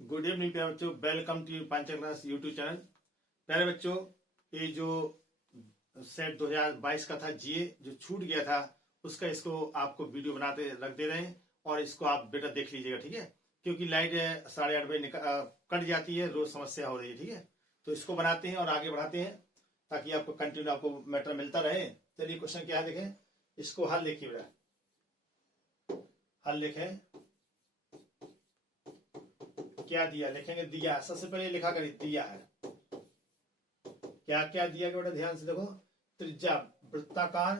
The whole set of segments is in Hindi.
गुड इवनिंग प्यारे बच्चों, वेलकम टू पांचवी क्लास यूट्यूब चैनल। प्यारे बच्चों, ये जो सेट 2022 का था जीए जो छूट गया था उसका इसको आपको वीडियो बनाते रख दे रहे हैं और इसको आप बेटा देख लीजिएगा, ठीक है। क्योंकि लाइट 8:30 बजे कट जाती है, रोज समस्या हो रही है, ठीक है। तो इसको बनाते हैं और आगे बढ़ाते हैं ताकि आपको कंटिन्यू आपको मैटर मिलता रहे। चलिए क्वेश्चन क्या है देखें, इसको हल लिखिए बेटा। हल लिखें, क्या दिया लिखेंगे, दिया। सबसे पहले लिखा करिए दिया है। क्या क्या दिया बेटा, ध्यान से देखो। त्रिज्या वृत्ताकार,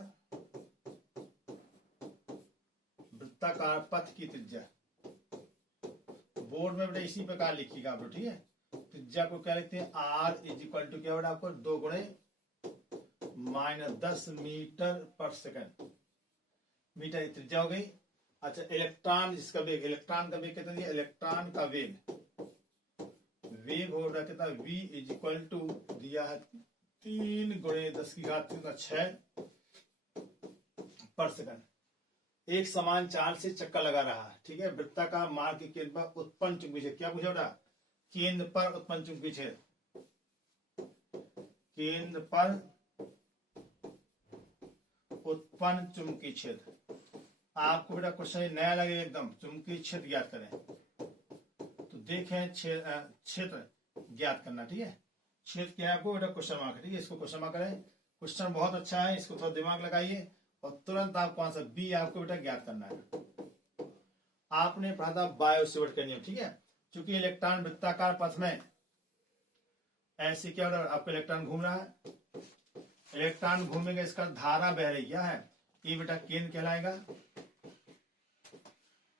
वृत्ताकार पथ की त्रिज्या बोर्ड में बेटा इसी प्रकार लिखिएगा आप लोग, ठीक है। त्रिज्या को क्या लिखते हैं, आर इज इक्वल टू क्या बेटा आपको 2 गुणे -10 मीटर पर सेकंड। मीटर की त्रिज्या हो गई। अच्छा, इलेक्ट्रॉन जिसका वेग, इलेक्ट्रॉन का वेग कितना दिया, इलेक्ट्रॉन का वेग हो रहा कितना, v इज इक्वल टू दिया है 3 गुणे 10 की घात 6 पर सेकंड। एक समान चार्ज से चक्कर लगा रहा है, ठीक है। वृत्ताकार मार्ग के केंद्र पर उत्पन्न चुंबकीय क्षेत्र, क्या पूछा बेटा, केंद्र पर उत्पन्न चुंबकीय क्षेत्र, केंद्र पर उत्पन्न चुंबकीय क्षेत्र। आपको बेटा क्वेश्चन नया लगे एकदम, चुंबकीय क्षेत्र ज्ञात करें। तो देखें क्षेत्र ज्ञात करना, ठीक है। क्षेत्र क्या है आपको बेटा, क्वेश्चन मार्क, ठीक है। इसको क्वेश्चन मार्क करें। क्वेश्चन बहुत अच्छा है, इसको थोड़ा दिमाग लगाइए और तुरंत आपको आंसर बी आपको बेटा ज्ञात करना है। आपने पढ़ा था बायो सेवर्ट का नियम, ठीक है। चूंकि इलेक्ट्रॉन वृत्ताकार पथ में ऐसे क्या होता है, आपका इलेक्ट्रॉन घूम रहा है, इलेक्ट्रॉन घूमेगा, इसका धारा बह रही क्या है, ये बेटा केंद्र कहलाएगा।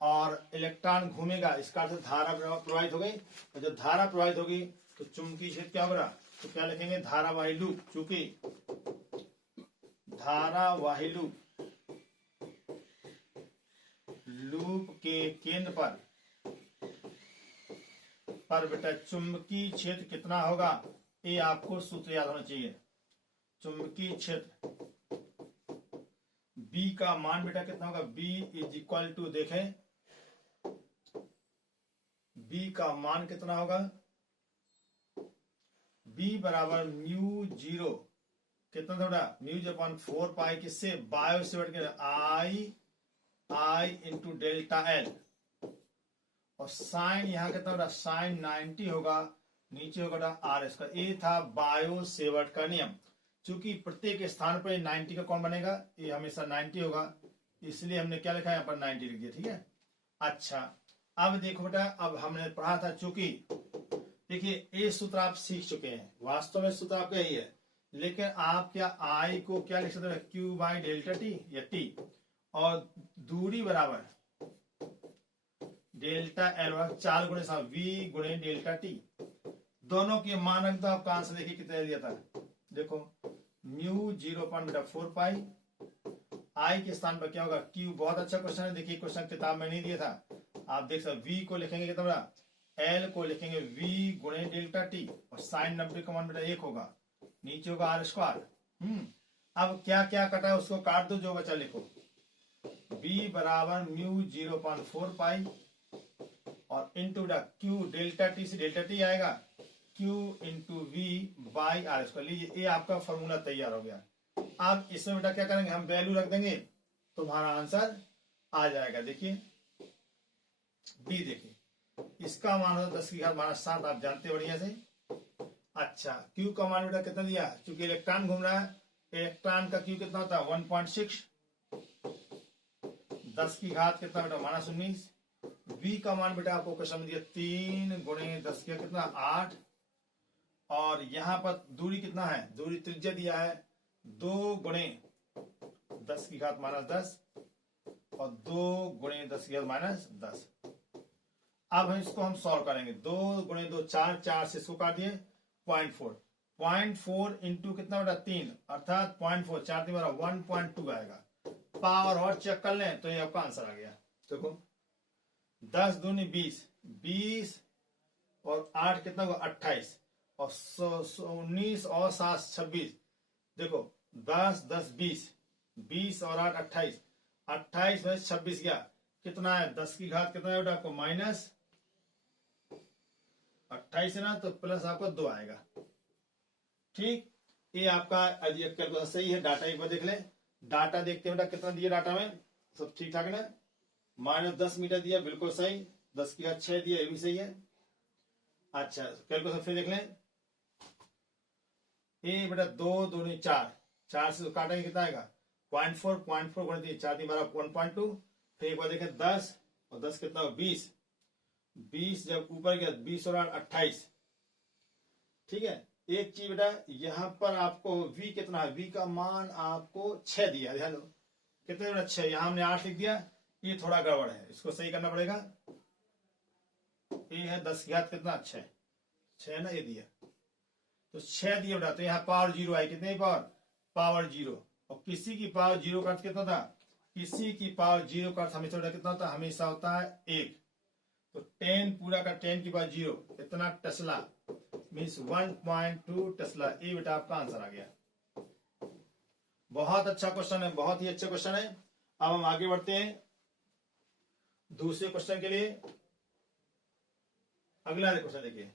और इलेक्ट्रॉन घूमेगा, इसका अर्थ धारा प्रवाहित हो गई। और जब धारा प्रवाहित होगी तो चुंबकीय क्षेत्र क्या होगा, तो क्या लिखेंगे, धारावाही लूप। चूंकि धारावाही लूप के केंद्र पर बेटा चुंबकीय क्षेत्र कितना होगा, ये आपको सूत्र याद होना चाहिए। चुंबकीय क्षेत्र B का मान बेटा कितना होगा, B इज इक्वल टू, देखें B का मान कितना होगा, B बराबर म्यू 0 कितना थोड़ा, म्यू/4 पाई, किससे, बायो से बढ़ के I इंटू डेल्टा एल। और साइन यहाँ कितना होगा, साइन 90 होगा, नीचे होगा आर इसका। ये था बायो सेवर्ट का नियम। चूंकि प्रत्येक स्थान पर 90 का कौन बनेगा, ये हमेशा 90 होगा, इसलिए हमने क्या लिखा है, यहाँ पर 90 लिख दिया, ठीक है। अच्छा, अब देखो बेटा, अब हमने पढ़ा था, चूंकि देखिए ये सूत्र आप सीख चुके हैं, वास्तव में सूत्र आपका यही है, लेकिन आप क्या आई को क्या लिख सकते हैं, क्यू बाई डेल्टा टी या टी, और दूरी बराबर डेल्टा एल 4 गुणे वी गुणे डेल्टा टी। दोनों के मानक तो आपका आंसर देखिए कितना दिया था, देखो म्यू 0.4 पाई, आई के स्थान पर क्या होगा, क्यू। बहुत अच्छा क्वेश्चन है, देखिए क्वेश्चन किताब में नहीं दिया था, आप देख सकते। वी को लिखेंगे कितना बड़ा, एल को लिखेंगे वी गुणे डेल्टा टी, और साइन 90 का मान बेटा 1 होगा, नीचे होगा आर स्क्वायर। अब क्या क्या कटा है उसको काट दो, जो बचा लिखो, बी बराबर म्यू 0.4 पाई और इंटू क्यू, डेल्टा टी से डेल्टा टी आएगा, q into v by r square. लीजिए ये आपका फॉर्मूला तैयार हो गया। अब इसमें बेटा क्या करेंगे, हम वैल्यू रख देंगे, तुम्हारा आंसर आ जाएगा। देखिए बी, देखिए इसका मान होता 10 की घात -7, आप जानते बढ़िया से। अच्छा, क्यू का मान बेटा कितना दिया, चूंकि इलेक्ट्रॉन घूम रहा है, इलेक्ट्रॉन का क्यू कितना होता है 1.6, 10 की घात कितना बेटा -19। वी का मान बेटा आपको क्वेश्चन में दिया 3 गुणे 10 की कितना 8, और यहां पर दूरी कितना है, दूरी त्रिज्या दिया है 2 गुणे 10 की घात -10 और 2 गुणे 10 की घात -10। अब हम इसको सॉल्व करेंगे, 2 गुणे 2 4, 4 से इसको काट दिए 0.4 इंटू कितना बेटा 3, अर्थात 0.4, 4 3 1.2 आएगा। पावर और चेक कर लें तो ये आपका आंसर आ गया। देखो 10 दूनी 20, 20 और 8 कितना होगा 28, और 19 और 7 26। देखो 10 10 20, 20 और 8 28, 28 में 26 गया, कितना है 10 की घात कितना है बेटा आपको 28 है ना, तो प्लस आपका 2 आएगा। ठीक, ये आपका कैलकुलेशन सही है। डाटा एक बार देख ले, डाटा देखते हैं बेटा कितना दिया डाटा में, सब ठीक ठाक ना। -10 मीटर दिया, बिल्कुल सही। 10 की 6 दिया, ये भी सही है। अच्छा, कैलकुलेशन फिर देख लें। ये बेटा 2 2 4, 4 से काटेंगे कितना आएगा 0.4, 0.4 गुणित 4 3 12 1.2। फिर एक बार देखें 10 और 10 कितना हो 20, 20 जब ऊपर गया 20 और 28। ठीक है, एक चीज बेटा यहां पर आपको v कितना है, v का मान आपको 6 दिया, ध्यान दो कितने बेटा 6, यहां हमने 8 लिख दिया, ये थोड़ा गड़बड़ है, इसको सही करना पड़ेगा। ये है 10 की घात कितना 6, 6 ना, ये दिया तो 6 दिया बेटा, तो यहाँ पावर 0 आई, कितने पावर 0। और किसी की पावर 0 का अर्थ कितना था, किसी की पावर 0 का अर्थ हमेशा बेटा कितना होता है, हमेशा होता है 1। तो 10 पूरा का 10 की पावर 0 इतना टेस्ला मीन्स 1.2 टेस्ला। ये बेटा आपका आंसर आ गया। बहुत अच्छा क्वेश्चन है, बहुत ही अच्छा क्वेश्चन है। अब हम आगे बढ़ते हैं दूसरे क्वेश्चन के लिए। अगला क्वेश्चन देखिए,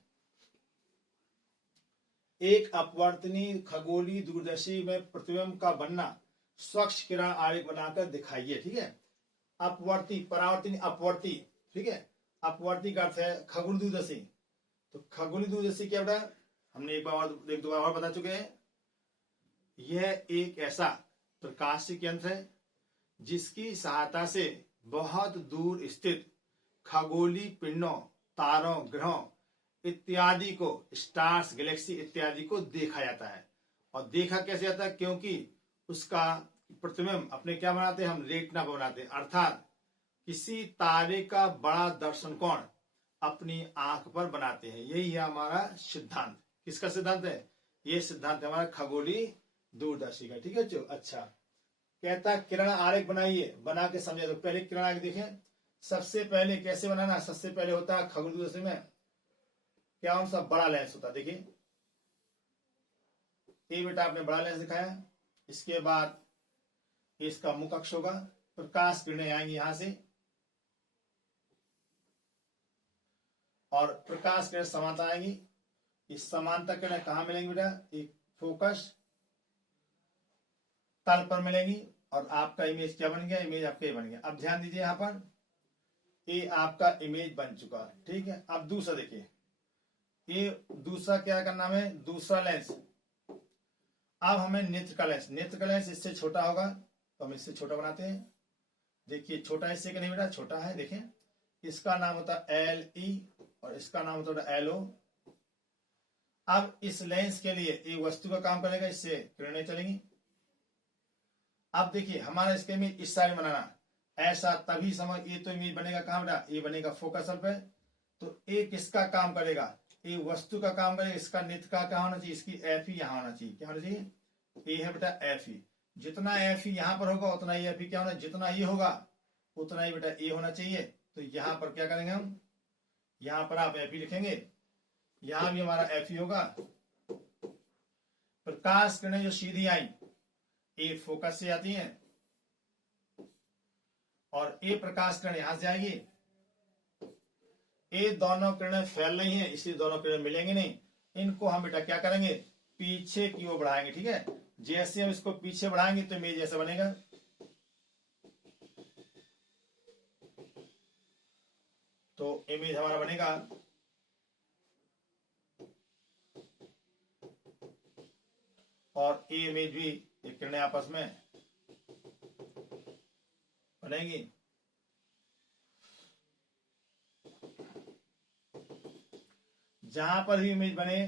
एक अपवर्तनी खगोलीय दूरदर्शी में प्रतिबिंब का बनना स्वच्छ किरण आरेख बनाकर दिखाइए। ठीक है, अपवर्ती, परावर्तनी, अपवर्ती। ठीक है, अपवर्ती का अर्थ है खगोलीय दूरदर्शी। तो खगोलीय दूरदर्शी क्या बेटा, हमने एक दो बार और बता चुके हैं। यह एक ऐसा प्रकाशिक यंत्र है जिसकी सहायता से बहुत दूर स्थित खगोलीय पिंडों, तारों, ग्रहों इत्यादि को, स्टार्स, गैलेक्सी इत्यादि को देखा जाता है। और देखा कैसे जाता है, क्योंकि उसका प्रतिबिंब अपने क्या बनाते हैं, हम रेटिना बनाते हैं, अर्थात किसी तारे का बड़ा दर्शन कोण अपनी आंख पर बनाते हैं। यही है हमारा सिद्धांत। किसका सिद्धांत है, ये सिद्धांत है हमारा खगोलीय दूरदर्शी का। ठीक है जो, अच्छा कहता किरण आरेख बनाइए, बना के समझे। तो पहले किरण आरेख देखें, सबसे पहले कैसे बनाना, सबसे पहले होता है खगोलीय दूरदर्शी में क्या कौन सा बड़ा लेंस होता है। देखिए ये बेटा आपने बड़ा लेंस दिखाया, इसके बाद इसका मुख अक्ष होगा, प्रकाश किरणें आएंगी यहां से और प्रकाश किरण समांतर आएंगी। इस समांतर किरणें कहां मिलेंगी बेटा, एक फोकस तल पर मिलेंगी और आपका इमेज क्या बन गया, इमेज आपका ये बन गया। अब ध्यान दीजिए यहां पर ये आपका इमेज बन चुका है। ठीक है, अब दूसरा देखिए, ये दूसरा क्या करना है, दूसरा लेंस। अब हमें नेत्र का लेंस, नेत्र का लेंस इससे छोटा होगा तो हम इससे छोटा बनाते हैं। देखिए छोटा इससे का नहीं बेटा, छोटा है। देखिए इसका नाम होता है LE और इसका नाम होता है LO। अब इस लेंस के लिए एक वस्तु का काम करेगा, इससे किरणें चलेंगी। अब देखिए हमारा इसके इमेज इस साइड बनाना, ऐसा तभी समझ, ये तो इमेज बनेगा कहां बेटा, ये बनेगा फोकस पे। तो ये किसका काम करेगा, ये वस्तु का काम करेगा। इसका नेत्र का क्या होना चाहिए, इसकी FE यहाँ होना चाहिए। क्या होना चाहिए, ये है बेटा FE। जितना FE यहाँ पर होगा उतना ही FE क्या होना, जितना ये होगा उतना ही बेटा ये होना चाहिए। तो यहाँ पर क्या करेंगे हम, यहाँ पर आप FE लिखेंगे, यहाँ भी हमारा FE होगा। प्रकाश किरणें जो सीधी आई ये फोकस से आती हैं और ये प्रकाश किरण यहां से आएगी। ये दोनों किरणें फैल रही हैं, इसलिए दोनों किरणें मिलेंगे नहीं। इनको हम बेटा क्या करेंगे, पीछे की ओर बढ़ाएंगे। ठीक है, जैसे हम इसको पीछे बढ़ाएंगे तो इमेज ऐसा बनेगा। तो इमेज हमारा बनेगा और ये इमेज भी, ये किरणें आपस में बनेगी। जहां पर भी इमेज बने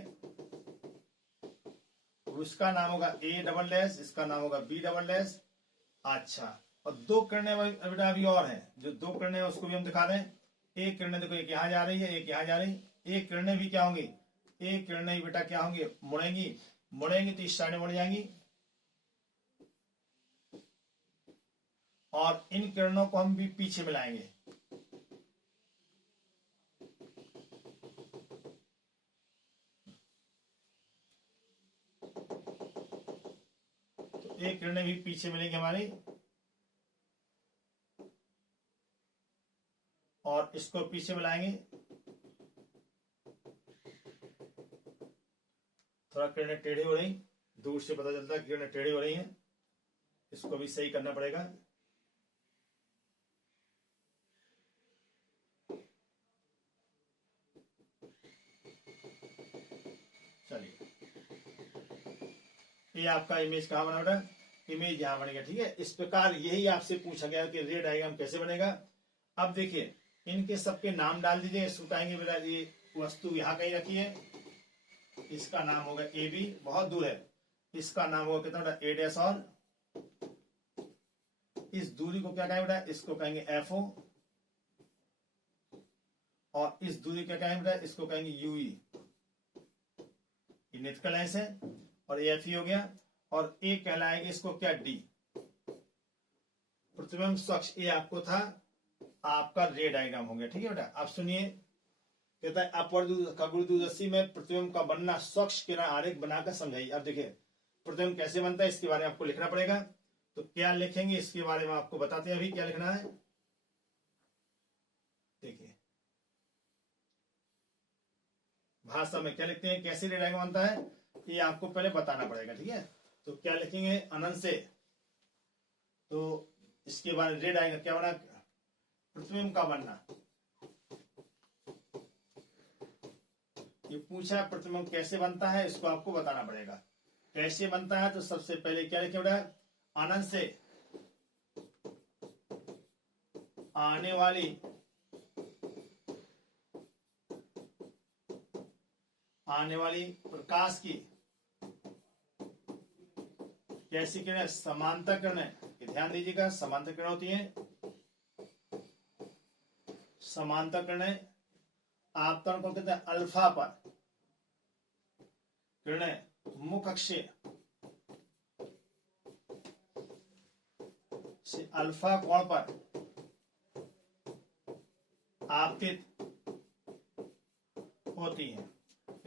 उसका नाम होगा A डबल डैश, इसका नाम होगा B डबल डैश। अच्छा, और दो किरणें बेटा अभी और हैं, जो दो किरणें उसको भी हम दिखा दें। एक किरणें देखो, एक यहां जा रही है, एक यहां जा रही है। एक किरणें भी क्या होंगी, एक किरणें बेटा क्या होंगी, मुड़ेंगी। मुड़ेंगी तो इस साइड में मुड़ जाएंगी और इन किरणों को हम भी पीछे मिलाएंगे। तो एक किरणें भी पीछे मिलेंगी हमारी और इसको पीछे मिलाएंगे। थोड़ा किरणें टेढ़ी हो रही, दूर से पता चलता है किरणें टेढ़ी हो रही हैं, इसको भी सही करना पड़ेगा। चलिए, ये आपका इमेज कहाँ बना बेटा, इमेज यहां बनेगा। ठीक है, इस प्रकार यही आपसे पूछा गया कि रे डायग्राम कैसे बनेगा। अब देखिए, इनके सबके नाम डाल दीजिए। इसको कहेंगे बेटा ये वस्तु यहाँ कहीं रखी है, इसका नाम होगा ए बी, बहुत दूर है, इसका नाम होगा कितना बेटा ए डैश, और इस दूरी को क्या कहेंगे बेटा, इसको कहेंगे एफ ओ, और इस दूरी क्या कहेंगे बेटा, इसको कहेंगे यूई। ये नेत्र का लेंस है, और एफ ई हो गया, और ए कहलाएगा इसको क्या, डी। प्रतिबिंब स्वच्छ, ये आपको था आपका रे डायग्राम हो गया। ठीक है बेटा, आप सुनिए, कहता है अपवर्त खगोलीय दूरदर्शी में प्रतिबिंब का बनना स्वच्छ किरण आरेख बनाकर समझाइए। अब देखिए प्रतिबिंब कैसे बनता है, इसके बारे में आपको लिखना पड़ेगा। तो क्या लिखेंगे इसके बारे में आपको बताते हैं, अभी क्या लिखना है। देखिए भाषा में क्या लिखते हैं, कैसे रे डायग्राम बनता है, ये आपको पहले बताना पड़ेगा। ठीक है, तो क्या लिखेंगे, अनंत से, तो इसके बाद रे डायग्राम क्या बना, प्रतिबिंब का बनना। ये पूछा प्रतिबिंब कैसे बनता है, इसको आपको बताना पड़ेगा कैसे बनता है। तो सबसे पहले क्या लिखे बेटा, अनंत से आने वाली प्रकाश की कैसी किरणें, समांतर किरणें। ध्यान दीजिएगा, समांतर किरणें होती हैं, समांतर किरणें आपतन को कहते हैं अल्फा पर, किरणें मुख अक्ष से अल्फा कोण पर आपतित होती हैं।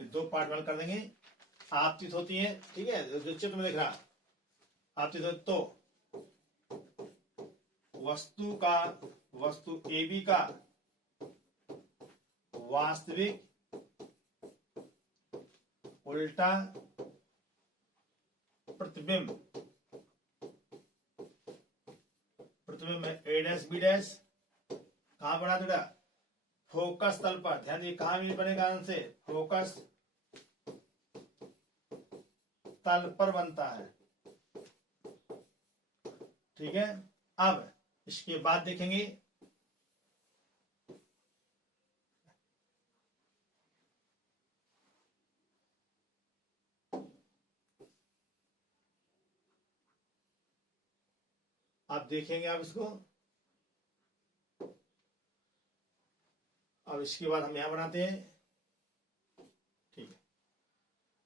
दो पार्ट में कर देंगे, आपतित होती हैं। ठीक है, जो चित्र में दिख रहा आपतित हो, तो वस्तु ए बी का वास्तविक उल्टा प्रतिबिंब में ए डैश बी डैश कहां बना बेटा, फोकस तल पर। ध्यान दीजिए कहां भी बनेगा, आंसर से फोकस तल पर बनता है। ठीक है, अब इसके बाद देखेंगे आप देखेंगे आप इसको। अब इसके बाद हम यहां बनाते हैं। ठीक है,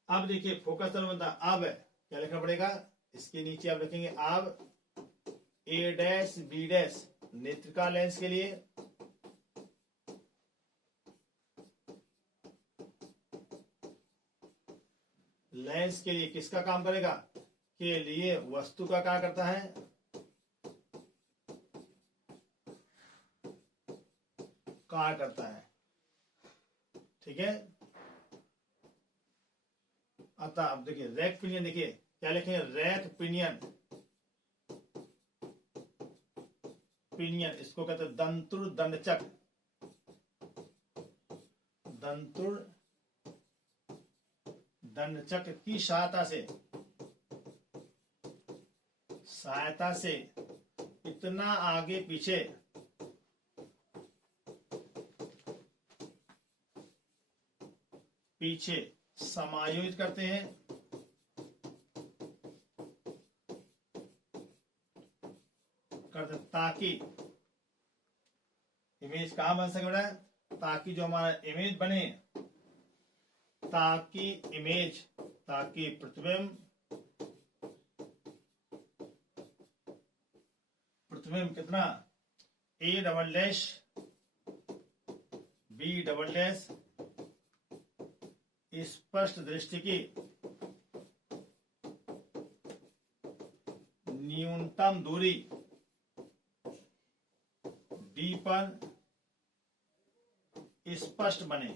अब देखिए फोकस तल बनता, अब क्या लिखना पड़ेगा, इसके नीचे आप लिखेंगे अब ए डैश बी डैश नेत्रिका लेंस के लिए किसका काम करेगा, के लिए वस्तु का क्या करता है, कार्य करता है। ठीक है, अतः अब देखिए रैक पिनियन, देखिए क्या लिखेंगे, रैक पिनियन, इसको कहते हैं दंतुर दंडचक, दंडचक की सहायता से इतना आगे पीछे समायोजित करते हैं, ताकि इमेज कहां बन सके बेटा, ताकि जो हमारा इमेज बने, ताकि प्रतिबिंब कितना, a double dash b double dash स्पष्ट दृष्टि की न्यूनतम दूरी डी पर स्पष्ट बने।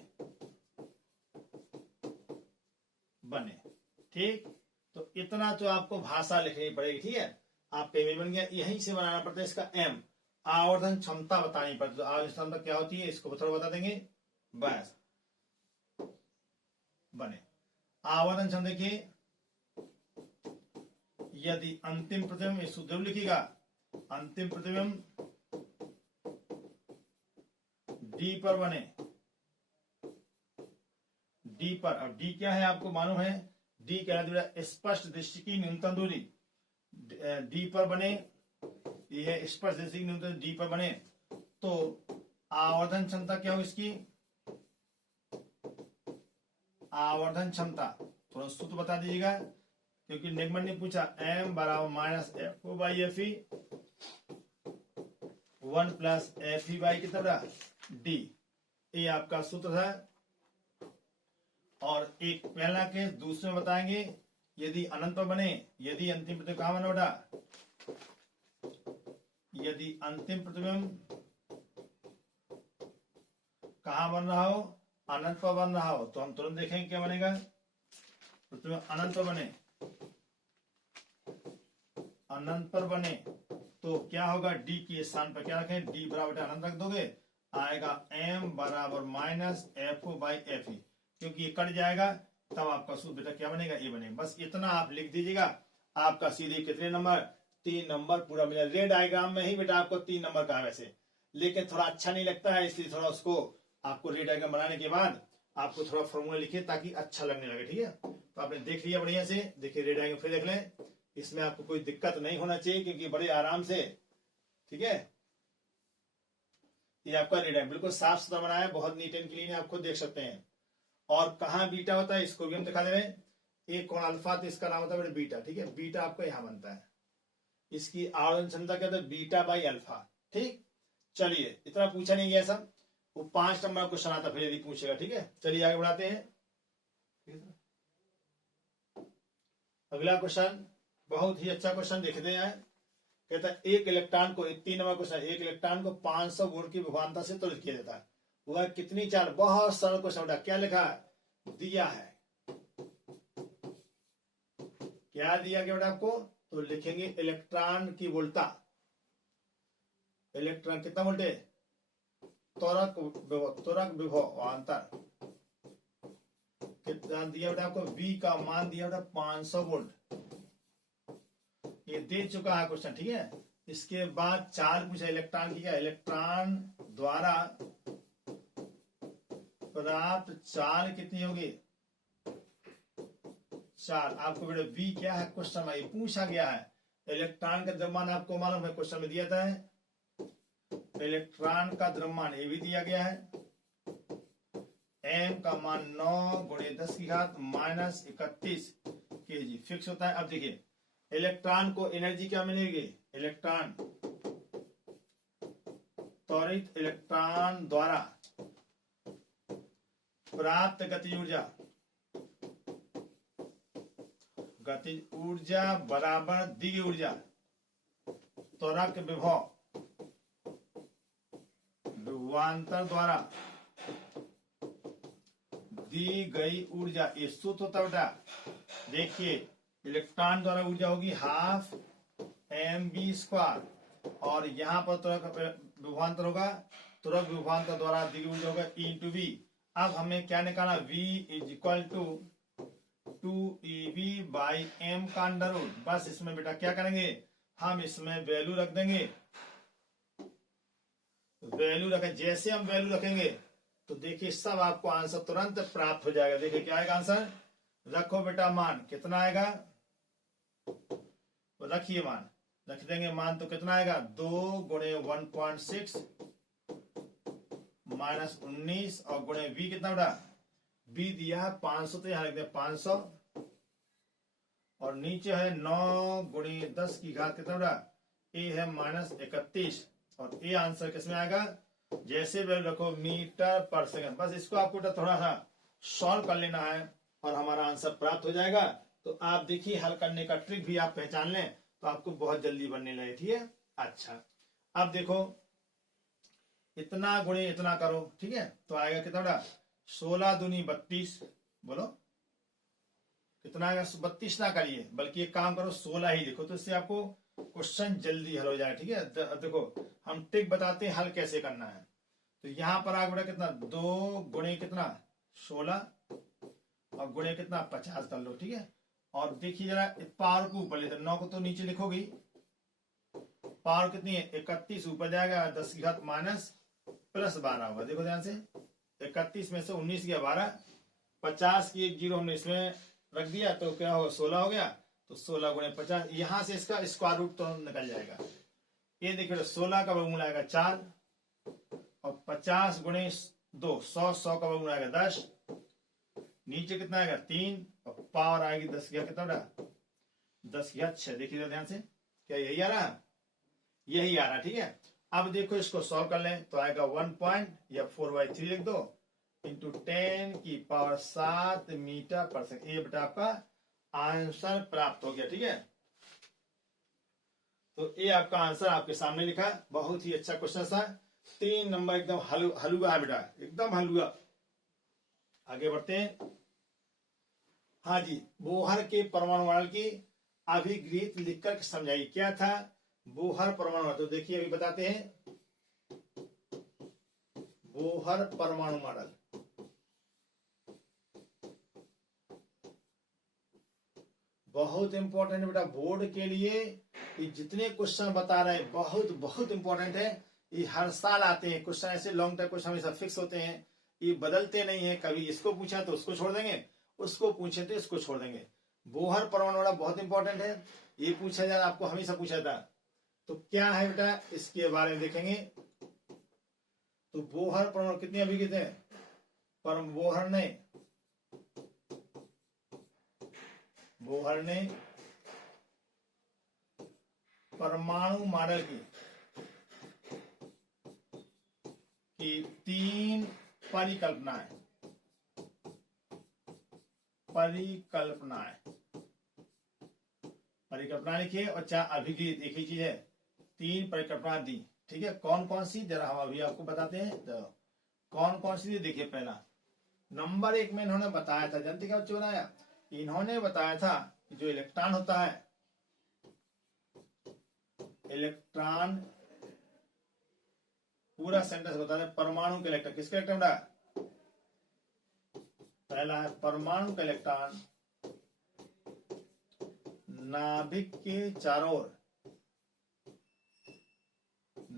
ठीक। तो इतना तो आपको भाषा लिखनी पड़ेगी, ठीक है। आपका इमेज बन गया, यहीं से बनाना पड़ता है इसका एम, आवर्धन क्षमता बतानी पड़ती है। तो आवर्धन क्षमता क्या होती है इसको थोड़ा बता देंगे, बस बने। आवर्धन क्षमता देखिए, यदि अंतिम प्रतिबिंब सूत्र लिखिएगा, अंतिम प्रतिबिंब डी पर बने, डी पर, अब डी क्या है आपको मालूम है, डी क्या है, स्पष्ट दृष्टि की न्यूनतम दूरी डी पर बने, यह स्पष्ट दृष्टि की न्यूनतम डी पर बने, तो आवर्धन क्षमता क्या हो इसकी, आवर्धन क्षमता थोड़ा सूत्र बता दीजिएगा, क्योंकि निगमन ने पूछा m बराबर minus f o by f e 1 plus f e by कितना डी, ये आपका सूत्र है। और एक पहला केस, दूसरे में बताएंगे यदि अनंत पर बने, यदि अंतिम प्रतिबिंब कहां बना बेटा, यदि अंतिम प्रतिबिंब कहां बन रहा हो, अनंत पर बन रहा हो, तो हम तुरंत देखेंगे क्या बनेगा, प्रतिबिंब अनंत पर बने, अनंत पर बने तो क्या होगा, डी के स्थान पर क्या रखें, डी बराबर अनंत रख दोगे, आएगा m बराबर minus f o by f e, क्योंकि ये कट जाएगा तब आपका सूत्र बेटा क्या बनेगा, ये बनेगा। बस इतना आप लिख दीजिएगा, आपका सीधे कितने नंबर, 3 नंबर पूरा मिला। रेड डायग्राम में ही बेटा आपको 3 नंबर का है वैसे, लेकिन थोड़ा अच्छा नहीं लगता है, इसलिए थोड़ा उसको आपको रेड डायग्राम बनाने के बाद आपको थोड़ा फॉर्मूला लिखिए ताकि अच्छा लगने लगे, ठीक है। तो आपने देख लिया बढ़िया से, देखिए रेड डायग्राम फिर देख लें, इसमें आपको कोई दिक्कत नहीं होना चाहिए क्योंकि बड़े आराम से, ठीक है। ये आपका रेड डायग्राम बिल्कुल साफ सुथरा बनाया है, बहुत नीट एंड क्लीन है, आप खुद देख सकते हैं। और कहाँ बीटा होता है इसको भी हम दिखा दे रहे हैं, एक कोण अल्फा, तो इसका नाम होता है बीटा, ठीक है। बीटा आपका यहां बनता है, इसकी आवर्धन क्षमता क्या होता है, बीटा बाई अल्फा, ठीक। चलिए, इतना पूछा नहीं गया सब, वो 5 नंबर क्वेश्चन आता फिर यदि पूछेगा, ठीक है। चलिए आगे बढ़ाते हैं, अगला क्वेश्चन बहुत ही अच्छा क्वेश्चन देखते हैं। कहता है एक इलेक्ट्रॉन को, 3 नंबर क्वेश्चन, एक इलेक्ट्रॉन को 500 वोल्ट की विभवांतर से त्वरित किया जाता है, वह कितनी चाल, बहुत सरल क्वेश्चन, क्या लिखा दिया है, क्या दिया गया बेटा आपको, तो लिखेंगे इलेक्ट्रॉन की वोल्टता, इलेक्ट्रॉन कितना वोल्ट है, त्वरक विभवांतर कितना दिया बेटा आपको, V का मान दिया बेटा 500 वोल्ट, ये दे चुका है क्वेश्चन, ठीक है। इसके बाद चाल पूछा इलेक्ट्रॉन की, क्या इलेक्ट्रॉन द्वारा प्राप्त चाल कितनी होगी, चाल आपको बेटा V क्या है क्वेश्चन में ये पूछा गया है। इलेक्ट्रॉन का द्रव्यमान आपको मालूम है, क्वेश्चन में दिया था है, इलेक्ट्रॉन का द्रव्यमान ये भी दिया गया है, m का मान 9 गुणे 10 की घात माइनस 31 kg फिक्स होता है। अब देखिए इलेक्ट्रॉन को एनर्जी क्या मिलेगी, इलेक्ट्रॉन त्वरित इलेक्ट्रॉन द्वारा प्राप्त गतिज ऊर्जा, गतिज ऊर्जा बराबर दी ऊर्जा, त्वरक विभव विभवांतर द्वारा दी गई ऊर्जा, ये सूत्र होता बेटा, देखिए इलेक्ट्रॉन द्वारा ऊर्जा होगी हाफ mv², और यहां पर त्वरक विभवांतर होगा, त्वरक विभवांतर द्वारा दी गई ऊर्जा होगा E/V। अब हमें क्या निकालना, V = 2ev/m का अंडर रूट। बस इसमें बेटा क्या करेंगे, हम इसमें वैल्यू रख देंगे, वैल्यू रखें, जैसे हम वैल्यू रखेंगे तो देखिए सब आपको आंसर तुरंत प्राप्त हो जाएगा। देखिए क्या आएगा आंसर, रखो बेटा मान, कितना आएगा, रखिए मान, रख देंगे मान, तो कितना आएगा 2 गुणे 1.6 माइनस 19 और गुणे V कितना बेटा, V दिया है 500, तो यहां लिख दें 500, और नीचे है 9 गुणे 10 की घात कितना बेटा, A है माइनस 31, और ये आंसर किसमें आएगा, जैसे वैल्यू रखो मीटर पर सेकंड। बस इसको आपको थोड़ा सा सॉल्व कर लेना है और हमारा आंसर प्राप्त हो जाएगा। तो आप देखिए हल करने का ट्रिक भी आप पहचान लें तो आपको बहुत जल्दी बनने लगे, ठीक है। अच्छा अब देखो, इतना गुणे इतना करो, ठीक है, तो आएगा कितना बेटा, 16 दूनी 32, बोलो इतना 32 ना करिए, बल्कि एक काम करो 16 ही लिखो, तो इससे आपको क्वेश्चन जल्दी हल हो जाए। ठीक है, देखो हम ट्रिक बताते हैं हल कैसे करना है। तो यहां पर आगे बढ़ा कितना 2 गुणे कितना 16 और गुणे कितना 50 कर लो। ठीक है, और देखिए जरा पावर को ऊपर लेते, 9 को तो नीचे लिखोगी, पावर कितनी है 31 ऊपर जाएगा, 10 की घात माइनस प्लस 12 होगा। देखो ध्यान से 31 में से 19 गया 12, 50 की एक जीरो हमने इसमें रख दिया तो क्या होगा 16 हो गया। तो 16 गुणे 50, यहां से इसका स्क्वायर रूट तो निकल जाएगा। ये देखिए 16 का वर्गमूल आएगा 4 और 50 गुणे 2 100, 100 का वर्गमूल आएगा 10, नीचे कितना आएगा 3 और पावर आएगी 10 की कितना बड़ा 10 की 6। देखिए ध्यान से, क्या यही आ रहा, यही आ रहा। ठीक है, अब देखो इसको सॉल्व कर लें तो आएगा 1 पॉइंट या 4/3 लिख दो इंटू 10 की पावर 7 मीटर पर सेकंड। ये बेटा आपका आंसर प्राप्त हो गया। ठीक है, तो ये आपका आंसर आपके सामने लिखा। बहुत ही अच्छा क्वेश्चन था, 3 नंबर एकदम हलुआ है बेटा, एकदम हलुआ। आगे बढ़ते हैं। हाँ जी, बोहर के परमाणु मॉडल की अभिगृहित लिखकर समझाइए। क्या था बोहर परमाणु? तो देखिए अभी बताते हैं। बोहर परमाणु मॉडल बहुत इंपॉर्टेंट है बेटा बोर्ड के लिए। ये जितने क्वेश्चन बता रहे हैं बहुत बहुत इंपॉर्टेंट है। ये हर साल आते हैं क्वेश्चन, ऐसे लॉन्ग टाइम क्वेश्चन हमेशा फिक्स होते हैं, ये बदलते नहीं है। कभी इसको पूछा तो उसको छोड़ देंगे, उसको पूछे तो इसको छोड़ देंगे। बोहर परमाणु मॉडल बहुत इंपॉर्टेंट है, ये पूछा जा रहा, आपको हमेशा पूछा था। तो क्या है बेटा इसके बारे में देखेंगे। तो बोहर परमाणु कितनी अभिगत है? बोहर ने परमाणु मॉडल की 3 परिकल्पनाएं लिखिए और 4 अभिगृहित, एक ही चीज है। 3 परिकल्पना दी। ठीक है, कौन कौन सी जरा हम अभी आपको बताते हैं। तो कौन कौन सी देखिए, पहला नंबर 1 में इन्होंने बताया था, जानते क्या बच्चों बनाया, इन्होंने बताया था कि जो इलेक्ट्रॉन होता है, इलेक्ट्रॉन पूरा सेंटेंस बता रहे परमाणु के इलेक्ट्रॉन, किसके इलेक्ट्रॉन बेटा? पहला है परमाणु का इलेक्ट्रॉन नाभिक के चारों ओर,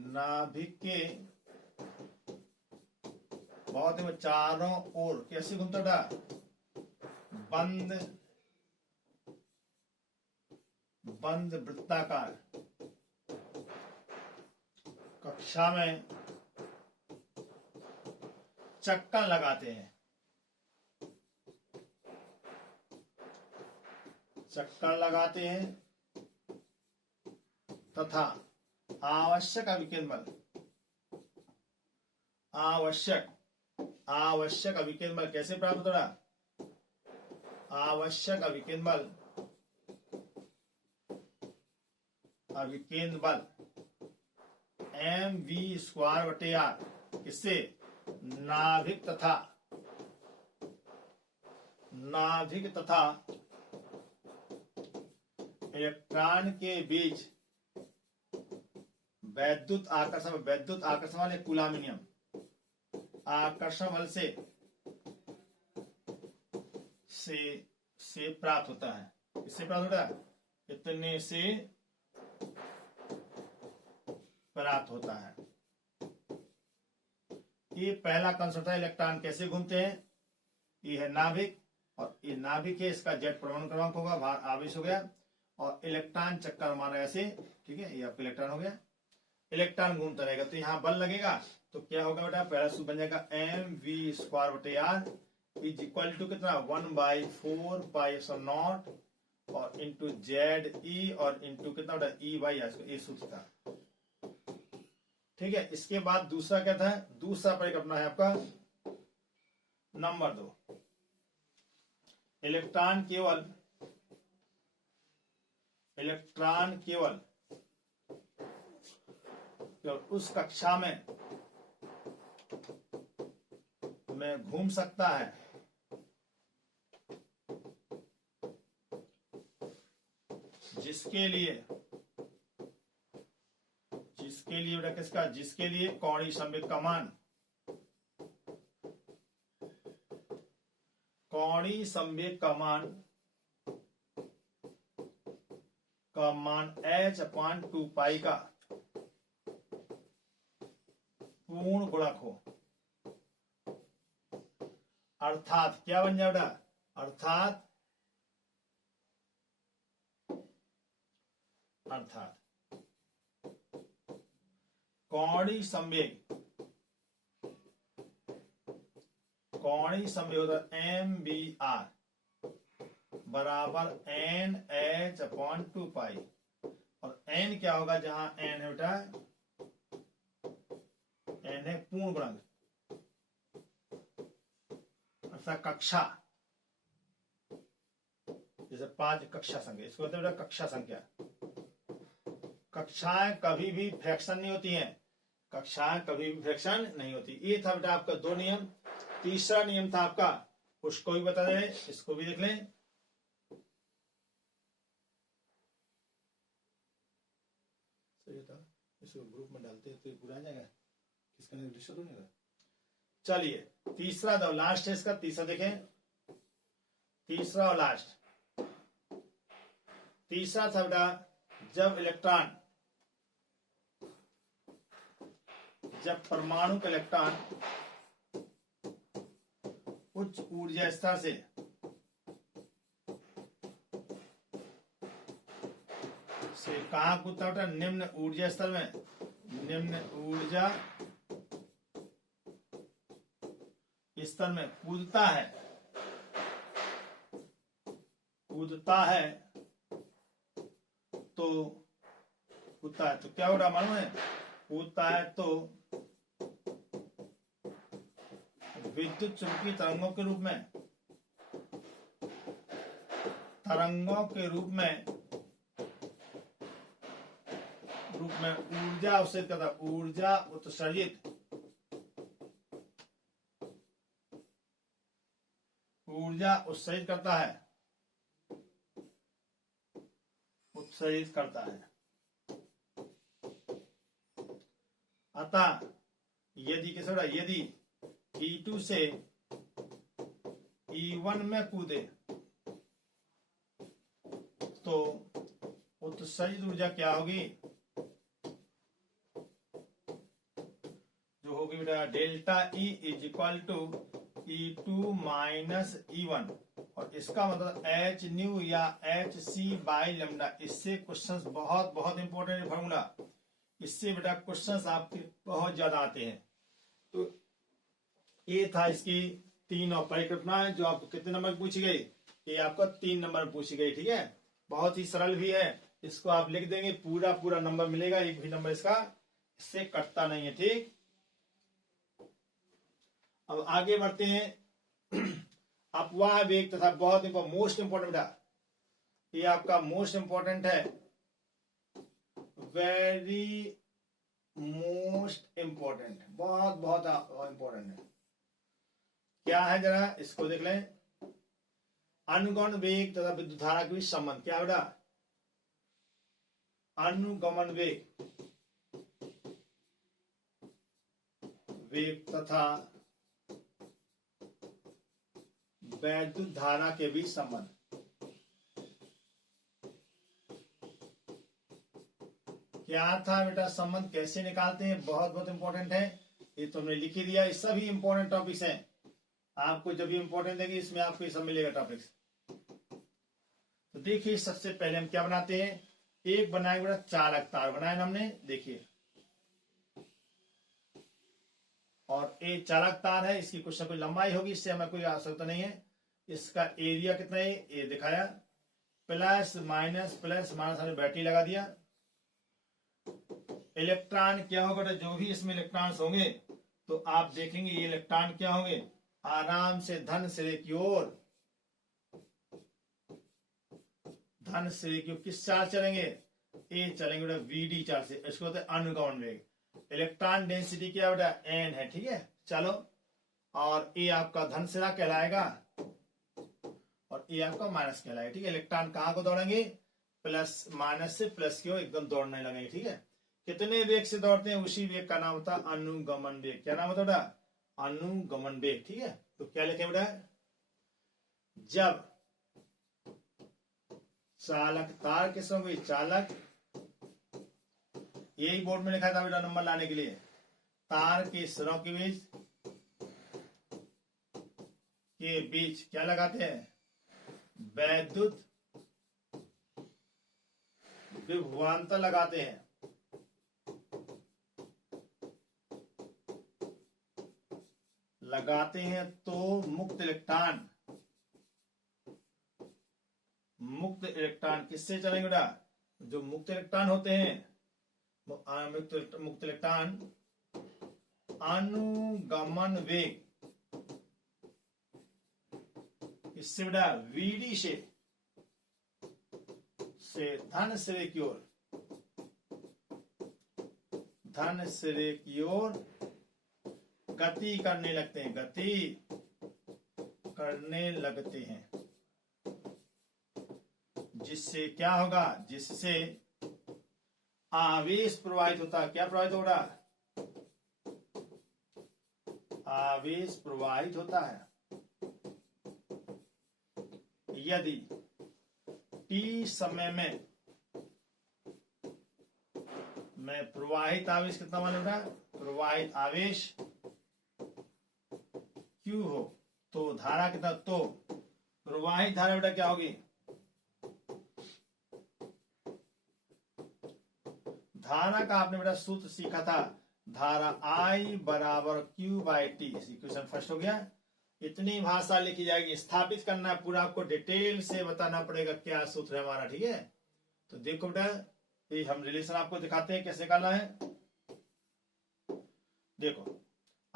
नाभिक के बहुत ही चारों ओर कैसे घूमता था? बंद वृत्ताकार कक्षा में चक्कर लगाते हैं, तथा आवश्यक अविकिरण बल कैसे प्राप्त हो रहा? आवश्यक अविकिरण बल mv²/r किससे? नाभिक तथा इलेक्ट्रॉन के बीच वैद्युत आकर्षण वाले कूलामिनियम आकर्षण बल से प्राप्त होता है। इससे प्राप्त होता है, इतने से प्राप्त होता है। ये पहला कंसेप्ट है, इलेक्ट्रॉन कैसे घूमते हैं। ये है नाभिक, और ये नाभिक है, इसका जेड परमाणु क्रमांक होगा, बाहर आवेश हो गया, और इलेक्ट्रॉन चक्कर मारा ऐसे। ठीक है, ये आपका इलेक्ट्रॉन हो गया, इलेक्ट्रॉन घूमता रहेगा तो यहाँ बल लगेगा। तो क्या होगा बेटा, पहला सूत्र बन जाएगा mv²/r इज इक्वल टू कितना 1/4πε0 और इंटू ZE और इंटू कितना बेटा E/r, ये सूत्र था। ठीक है, इसके बाद दूसरा क्या था, दूसरा परिकल्पना है आपका नंबर 2, इलेक्ट्रॉन केवल उस कक्षा में घूम सकता है जिसके लिए बेटा किसका, जिसके लिए कौड़ी संवेग का मान, कौड़ी संवेग का मान h/2 का पूर्ण गुणक हो। अर्थात क्या बन जाए बेटा, अर्थात कौड़ी संवेग होता है MBR बराबर NH/2 और n क्या होगा, जहां n है बेटा, n है पूर्ण गुणक अर्थात कक्षा, जैसे 5 कक्षा संख्या, इसको कहते हैं बेटा कक्षा संख्या। कक्षाएं कभी भी फ्रैक्शन नहीं होती हैं, कक्षाएं कभी भी फ्रैक्शन नहीं होती। ये था बेटा आपका 2 नियम। तीसरा नियम था आपका, उसको भी बता दें, इसको भी देख लें। इसको ग्रुप में डालते तो पूरा आ जाएगा, किसका डिस्टर्ब तो नहीं होगा। चलिए तीसरा दो, लास्ट है इसका, तीसरा देखें, तीसरा और लास्ट। तीसरा था बेटा, जब परमाणु का इलेक्ट्रॉन उच्च ऊर्जा स्तर से कहां कूदता बेटा, निम्न ऊर्जा स्तर में, निम्न ऊर्जा स्तर में कूदता है तो क्या हो रहा मालूम है, कूदता है तो विद्युत चुंबकीय तरंगों के रूप में ऊर्जा उत्सर्जित करता है, ऊर्जा उत्सर्जित करता है। अतः यदि E2 से E1 में कूदे तो उत्सर्जित ऊर्जा क्या होगी, जो होगी बेटा डेल्टा E = E2 - E1, और इसका मतलब h न्यू या hc/λ। इससे क्वेश्चंस बहुत बहुत इंपॉर्टेंट फॉर्मूला, इससे बेटा क्वेश्चंस आपके बहुत ज्यादा आते हैं। तो ये था इसकी 3 और परिकल्पनाएं जो आपको कितने नंबर पूछी गई, ये आपको 3 नंबर पूछी गई। ठीक है, बहुत ही सरल भी है, इसको आप लिख देंगे पूरा नंबर मिलेगा, एक भी नंबर इसका इससे कटता नहीं है। ठीक, अब आगे बढ़ते हैं। अपवाह वेग तथा बहुत मोस्ट इंपॉर्टेंट बेटा, ये आपका मोस्ट इंपॉर्टेंट है, वेरी मोस्ट इंपॉर्टेंट, बहुत इंपॉर्टेंट है। क्या है जरा इसको देख लें। अनुगमन वेग तथा विद्युत धारा के बीच संबंध क्या है बेटा, अनुगमन वेग तथा वैद्युत धारा के बीच संबंध। क्या था बेटा संबंध, कैसे निकालते हैं, बहुत इंपॉर्टेंट है। ये तुमने लिख ही दिया, ये सभी इंपॉर्टेंट टॉपिक्स हैं, आपको जब भी इंपॉर्टेंट देगी इसमें आपको ये सब मिलेगा टॉपिक्स। तो देखिए सबसे पहले हम क्या बनाते हैं, एक बनाए बेटा चालक तार बनाया हमने, देखिए, और एक चालक तार है, इसकी कुछ ना कुछ लंबाई होगी, इससे हमें कोई आवश्यकता नहीं है। इसका एरिया कितना है ये दिखाया, प्लस माइनस हमने बैटरी लगा दिया। इलेक्ट्रॉन क्या होगा, जो भी इसमें इलेक्ट्रॉन्स होंगे तो आप देखेंगे ये इलेक्ट्रॉन क्या होंगे, आराम से धन सिरे की ओर किस चार्ज चलेंगे, ए चलेंगे बेटा VD चार्ज से, इसको होता है अनुगमन वेग। इलेक्ट्रॉन डेंसिटी क्या बेटा n है। ठीक है, चलो, और ए आपका धन सिरा कहलाएगा और ए आपका माइनस कहलाएगा। ठीक है, इलेक्ट्रॉन कहां को दौड़ेंगे, प्लस माइनस से प्लस की ओर एकदम दौड़ने लगेंगे। ठीक है, कितने वेग से दौड़ते हैं उसी वेग का नाम होता है अनुगमन वेग। क्या नाम होता है बेटा? अनुगमन वेग। ठीक है, तो क्या लिखे बेटा? जब चालक तार किस होगी? चालक, यही बोर्ड में लिखा था बेटा नंबर लाने के लिए। तार के सिरों के बीच क्या लगाते हैं? वैद्युत विभवांतर लगाते हैं। तो मुक्त इलेक्ट्रॉन किससे चलेंगे बेटा? जो मुक्त इलेक्ट्रॉन होते हैं, मुक्त इलेक्ट्रॉन अनुगमन वेग इससे बेटा वीडी से धन सिरे की ओर, गति करने लगते हैं। जिससे क्या होगा? जिससे आवेश प्रवाहित होता है। क्या प्रवाहित होगा? आवेश प्रवाहित होता है। यदि टी समय में प्रवाहित आवेश कितना मान होगा? प्रवाहित आवेश Q हो तो धारा कितना? तो प्रवाहित धारा बेटा क्या होगी? धारा का आपने बेटा सूत्र सीखा था, धारा I बराबर Q by T. Equation first हो गया। इतनी भाषा लिखी जाएगी, स्थापित करना पूरा आपको डिटेल से बताना पड़ेगा क्या सूत्र है हमारा। ठीक है, तो देखो बेटा ये हम रिलेशन आपको दिखाते हैं कैसे करना है। देखो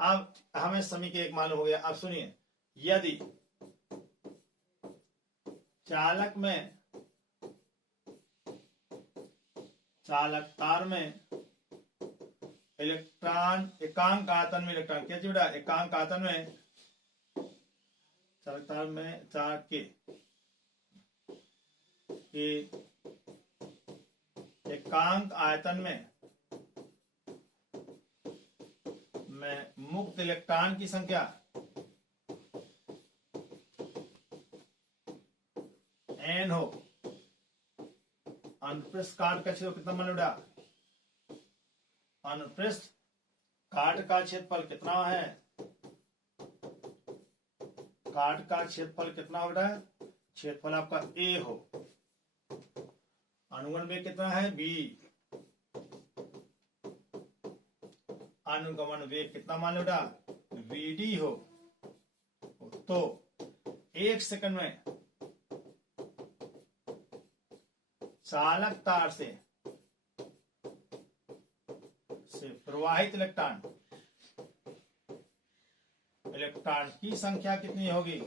अब हमें समीकरण एक मालूम हो गया। अब सुनिए, यदि चालक तार में इलेक्ट्रॉन एकांक आयतन में, इलेक्ट्रॉन क्या बेटा? एकांक आयतन में, चालक तार में चालक के एकांक आयतन में मुक्त इलेक्ट्रॉन की संख्या n हो, अनुप्रस्थ काट का क्षेत्र कितना मान बेटा? अनुप्रस्थ काट का क्षेत्रफल कितना है? काट का क्षेत्रफल कितना हो बेटा? क्षेत्रफल आपका a हो। अनुगमन वेग कितना है? b। अनुगमन वेग कितना मान लो बेटा? vd हो। तो 1 सेकंड में चालक तार से प्रवाहित इलेक्ट्रॉन की संख्या कितनी होगी?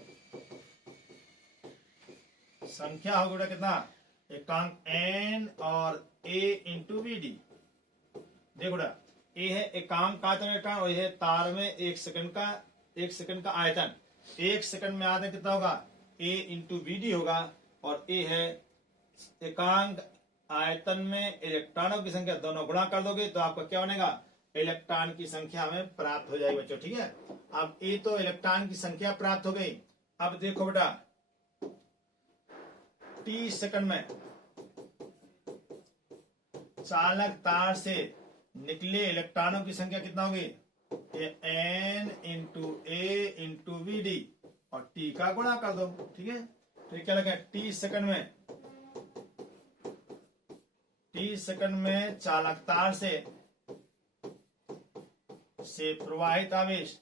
संख्या होगी बेटा कितना? एकांक n और a इंटू वी डी। देखो बेटा ए है एकांक आयतन इलेक्ट्रॉन और यह है तार में 1 सेकंड का आयतन। 1 सेकंड में आयतन कितना होगा? a इंटू वी डी होगा। और a है एकांक आयतन में इलेक्ट्रॉनों की संख्या, दोनों गुणा कर दोगे तो आपका क्या बनेगा? इलेक्ट्रॉन की संख्या हमें प्राप्त हो जाएगी बच्चों। ठीक है, अब ए तो इलेक्ट्रॉन की संख्या प्राप्त हो गई। अब देखो बेटा टी सेकंड में चालक तार से निकले इलेक्ट्रॉनों की संख्या कितना होगी? n into a into v d और टी का गुणा कर दो। ठीक है, तो क्या लगा? टी सेकंड में चालक तार से प्रवाहित आवेश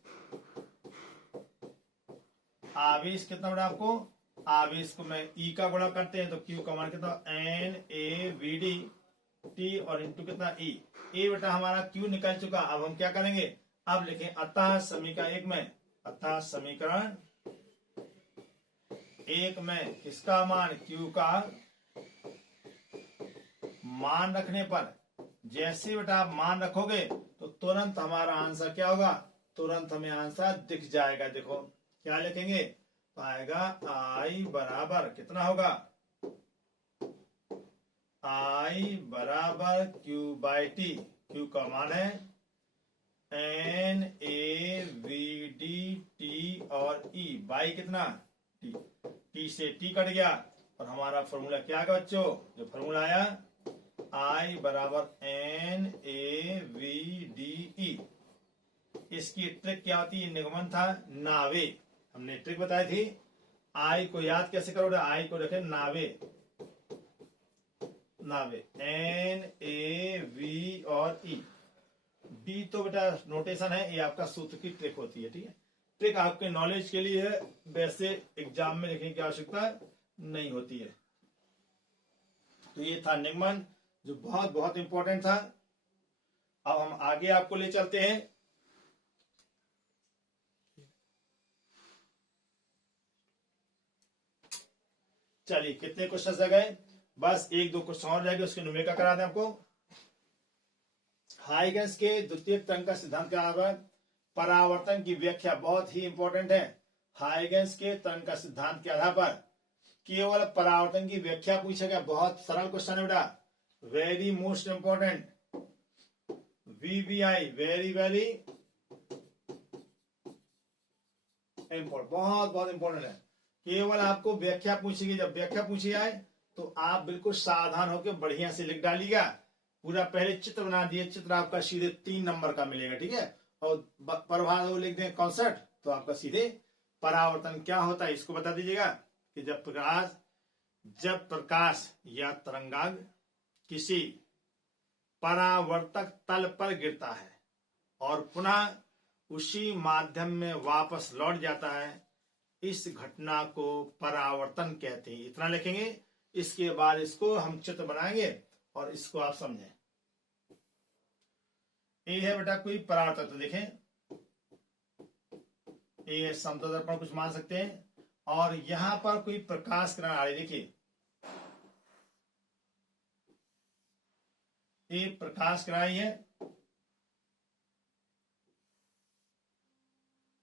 कितना बेटा आपको? आवेश को मैं ई का गुणा करते हैं तो क्यू का मान कितना? N a v d t और इंटू कितना? ई। ए बेटा हमारा क्यू निकल चुका। अब हम क्या करेंगे? अब लिखें अतः समीकरण एक में किसका मान? क्यू का मान रखने पर, जैसे बेटा आप मान रखोगे तो तुरंत हमारा आंसर क्या होगा? तुरंत हमें आंसर दिख जाएगा। देखो क्या लिखेंगे? तो आएगा आई बराबर कितना होगा? आई बराबर क्यू बाई टी। क्यू का मान है n a v d t और ई बाई कितना टी। टी से टी कट गया और हमारा फॉर्मूला क्या आया बच्चों? जो फॉर्मूला आया आई बराबर n a v d e. इसकी ट्रिक क्या होती है? निगमन था नावे। हमने ट्रिक बताई थी। आई को याद कैसे करोगे? आई को रखे नावे। नावे एन ए वी और ई। डी तो बेटा नोटेशन है, ये आपका सूत्र की ट्रिक होती है। ठीक है, ट्रिक आपके नॉलेज के लिए है, वैसे एग्जाम में लिखने की आवश्यकता नहीं होती है। तो ये था निगमन, जो बहुत बहुत इंपॉर्टेंट था। अब हम आगे आपको ले चलते हैं। चलिए, कितने क्वेश्चन रह गए? बस एक दो क्वेश्चन और रह गए, उसके न्यूमेरिकल करा दें आपको। हाइगन्स के द्वितीय तरंग का सिद्धांत क्या होगा? परावर्तन की व्याख्या बहुत ही इंपॉर्टेंट है। हाइगन्स के तरंग का सिद्धांत के आधार पर केवल परावर्तन की व्याख्या पूछेगा। बहुत सरल क्वेश्चन है बेटा, very most important. VVI very very important, बहुत बहुत इंपॉर्टेंट है। केवल आपको व्याख्या पूछेगी। जब व्याख्या पूछी जाए तो आप बिल्कुल सावधान होकर बढ़िया से लिख डालिएगा। पूरा पहले चित्र बना दिए, चित्र आपका सीधे 3 नंबर का मिलेगा। ठीक है, और प्रभाव लिख दें कॉन्सेप्ट, तो आपका सीधे परावर्तन क्या होता है इसको बता दीजिएगा कि जब प्रकाश या तरंगांग किसी परावर्तक तल पर गिरता है और पुनः उसी माध्यम में वापस लौट जाता है, इस घटना को परावर्तन कहते हैं। इतना लिखेंगे, इसके बाद इसको हम चित्र बनाएंगे और इसको आप समझें। ये है बेटा कोई परावर्तक, तो देखें ये समतल दर्पण कुछ मान सकते हैं, और यहां पर कोई प्रकाश किरण आ रही। देखिए ये प्रकाश किरण है,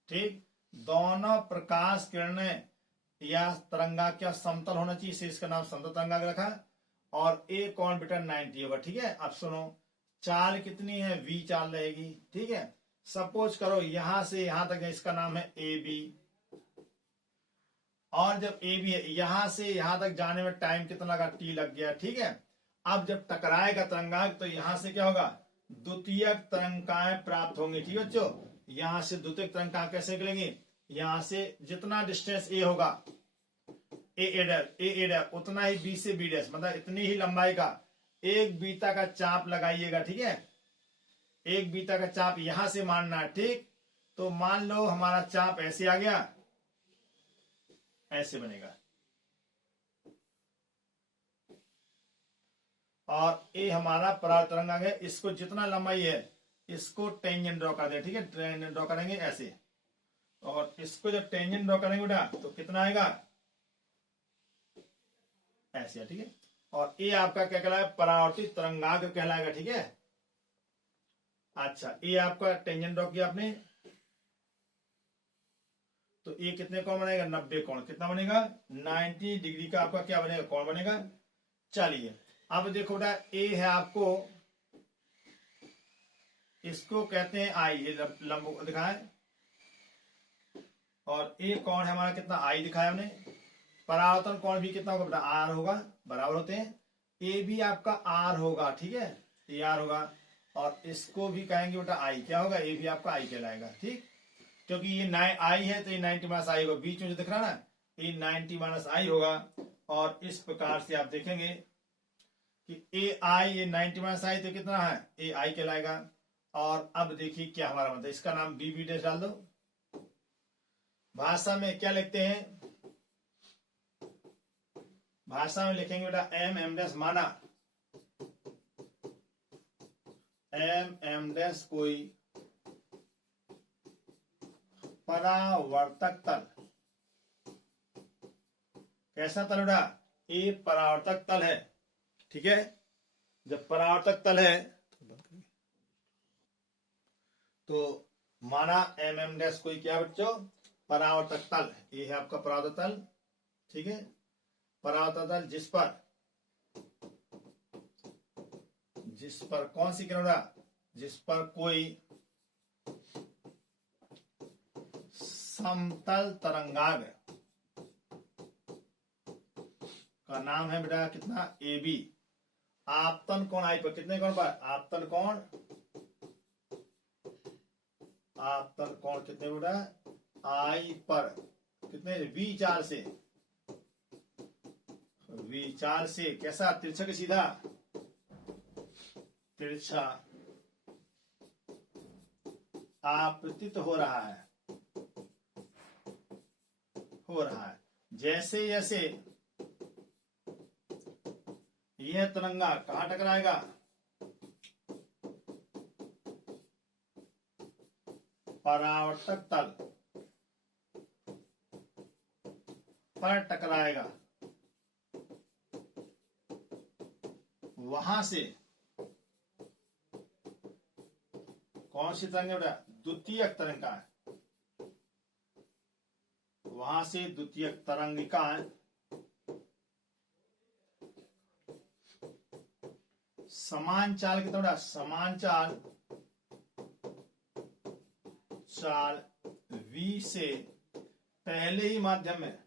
ठीक। दोनों प्रकाश किरणें या तरंगा क्या समतल होना चाहिए, इसे इसका नाम समतल तरंगा रखा। और ए कोण बेटा 90 होगा। ठीक है, अब सुनो, चाल कितनी है? वी चाल रहेगी। ठीक है, सपोज करो यहां से यहां तक, इसका नाम है ए बी। और जब ए बी है, यहां से यहां तक जाने में टाइम कितना लगा? टी लग गया। ठीक है, अब जब टकराएगा तरंगांक तो यहां से क्या होगा? द्वितीयक तरंगाएं प्राप्त होंगी। ठीक है बच्चों, यहां से द्वितीयक तरंगाएं कैसे निकलेंगी? यहां से जितना डिस्टेंस ए होगा, ए डैश उतना ही बी से बी डैश, मतलब इतनी ही लंबाई का एक बीता का चाप लगाइएगा। ठीक है, एक बीता का चाप यहां से मानना है। ठीक, तो मान लो हमारा चाप ऐसे आ गया, ऐसे बनेगा, और ये हमारा परावर्तक तरंग आ गया। इसको जितना लंबाई है इसको टेंजेंट ड्रॉ कर दे। ठीक है, टेंजेंट ड्रॉ करेंगे ऐसे, और इसको जब टेंजेंट ड्रॉ करेंगे बेटा तो कितना आएगा? ऐसे। ठीक है, और ये आपका क्या कहलाएगा? परावर्तित तरंगाग्र कहलाएगा। ठीक है, अच्छा ये आपका टेंजेंट ड्रॉ किया आपने, तो ये कितने कोण बनेगा? 90 कोण। कितना बनेगा? 90 डिग्री का आपका क्या बनेगा? कोण बनेगा। चलिए अब देखो बेटा, ए है आपको, इसको कहते हैं आई, ये लंब दिखाए, और ए कोण है हमारा कितना? आई दिखाया हमने। परावर्तन कोण भी कितना होगा बेटा? आर होगा, बराबर होते हैं। ए भी आपका आर होगा। ठीक है, ये आर होगा, और इसको भी कहेंगे बेटा आई। क्या होगा? ए भी आपका आई कहलाएगा। ठीक, क्योंकि ये आई है तो ये 90 माइनस आई होगा, बीच में जो दिख रहा है ना, ये 90 माइनस आई होगा। और इस प्रकार से आप देखेंगे कि ए आई, ये 90 माइनस आई तो कितना है? ए आई कहलाएगा। और अब देखिए क्या हमारा मतलब, इसका नाम बी बी डैश डाल दो। भाषा में क्या लिखते हैं? भाषा में लिखेंगे बेटा एम एम डैश माना, एम एम डैश कोई परावर्तक तल। कैसा तल बेटा? ये परावर्तक तल है। ठीक है, जब परावर्तक तल है तो माना एम एम डैश कोई क्या बच्चों? परावर्तक तल। ये है आपका परावर्तक तल। ठीक है, परावर्तक तल जिस पर जिस पर कौन सी किरण बेटा, जिस पर कोई समतल तरंगाग्र का नाम है बेटा कितना, ए बी। आपतन कोण आई पर, कितने कोण पर, आपतन कोण, आपतन कोण कितने बेटा, आई पर कितने, V4 से, V4 से कैसा, तिरछा के सीधा, तिरछा आपतित हो रहा है, जैसे जैसे यह तिरंगा कहां टकराएगा, परावर्तक तल पर टकराएगा, वहां से कौन सी तरंग है बेटा, द्वितीयक तरंगिका, वहां से द्वितीयक तरंगिकाएं समान चाल कितना बेटा, समान चाल चाल V से पहले ही माध्यम में,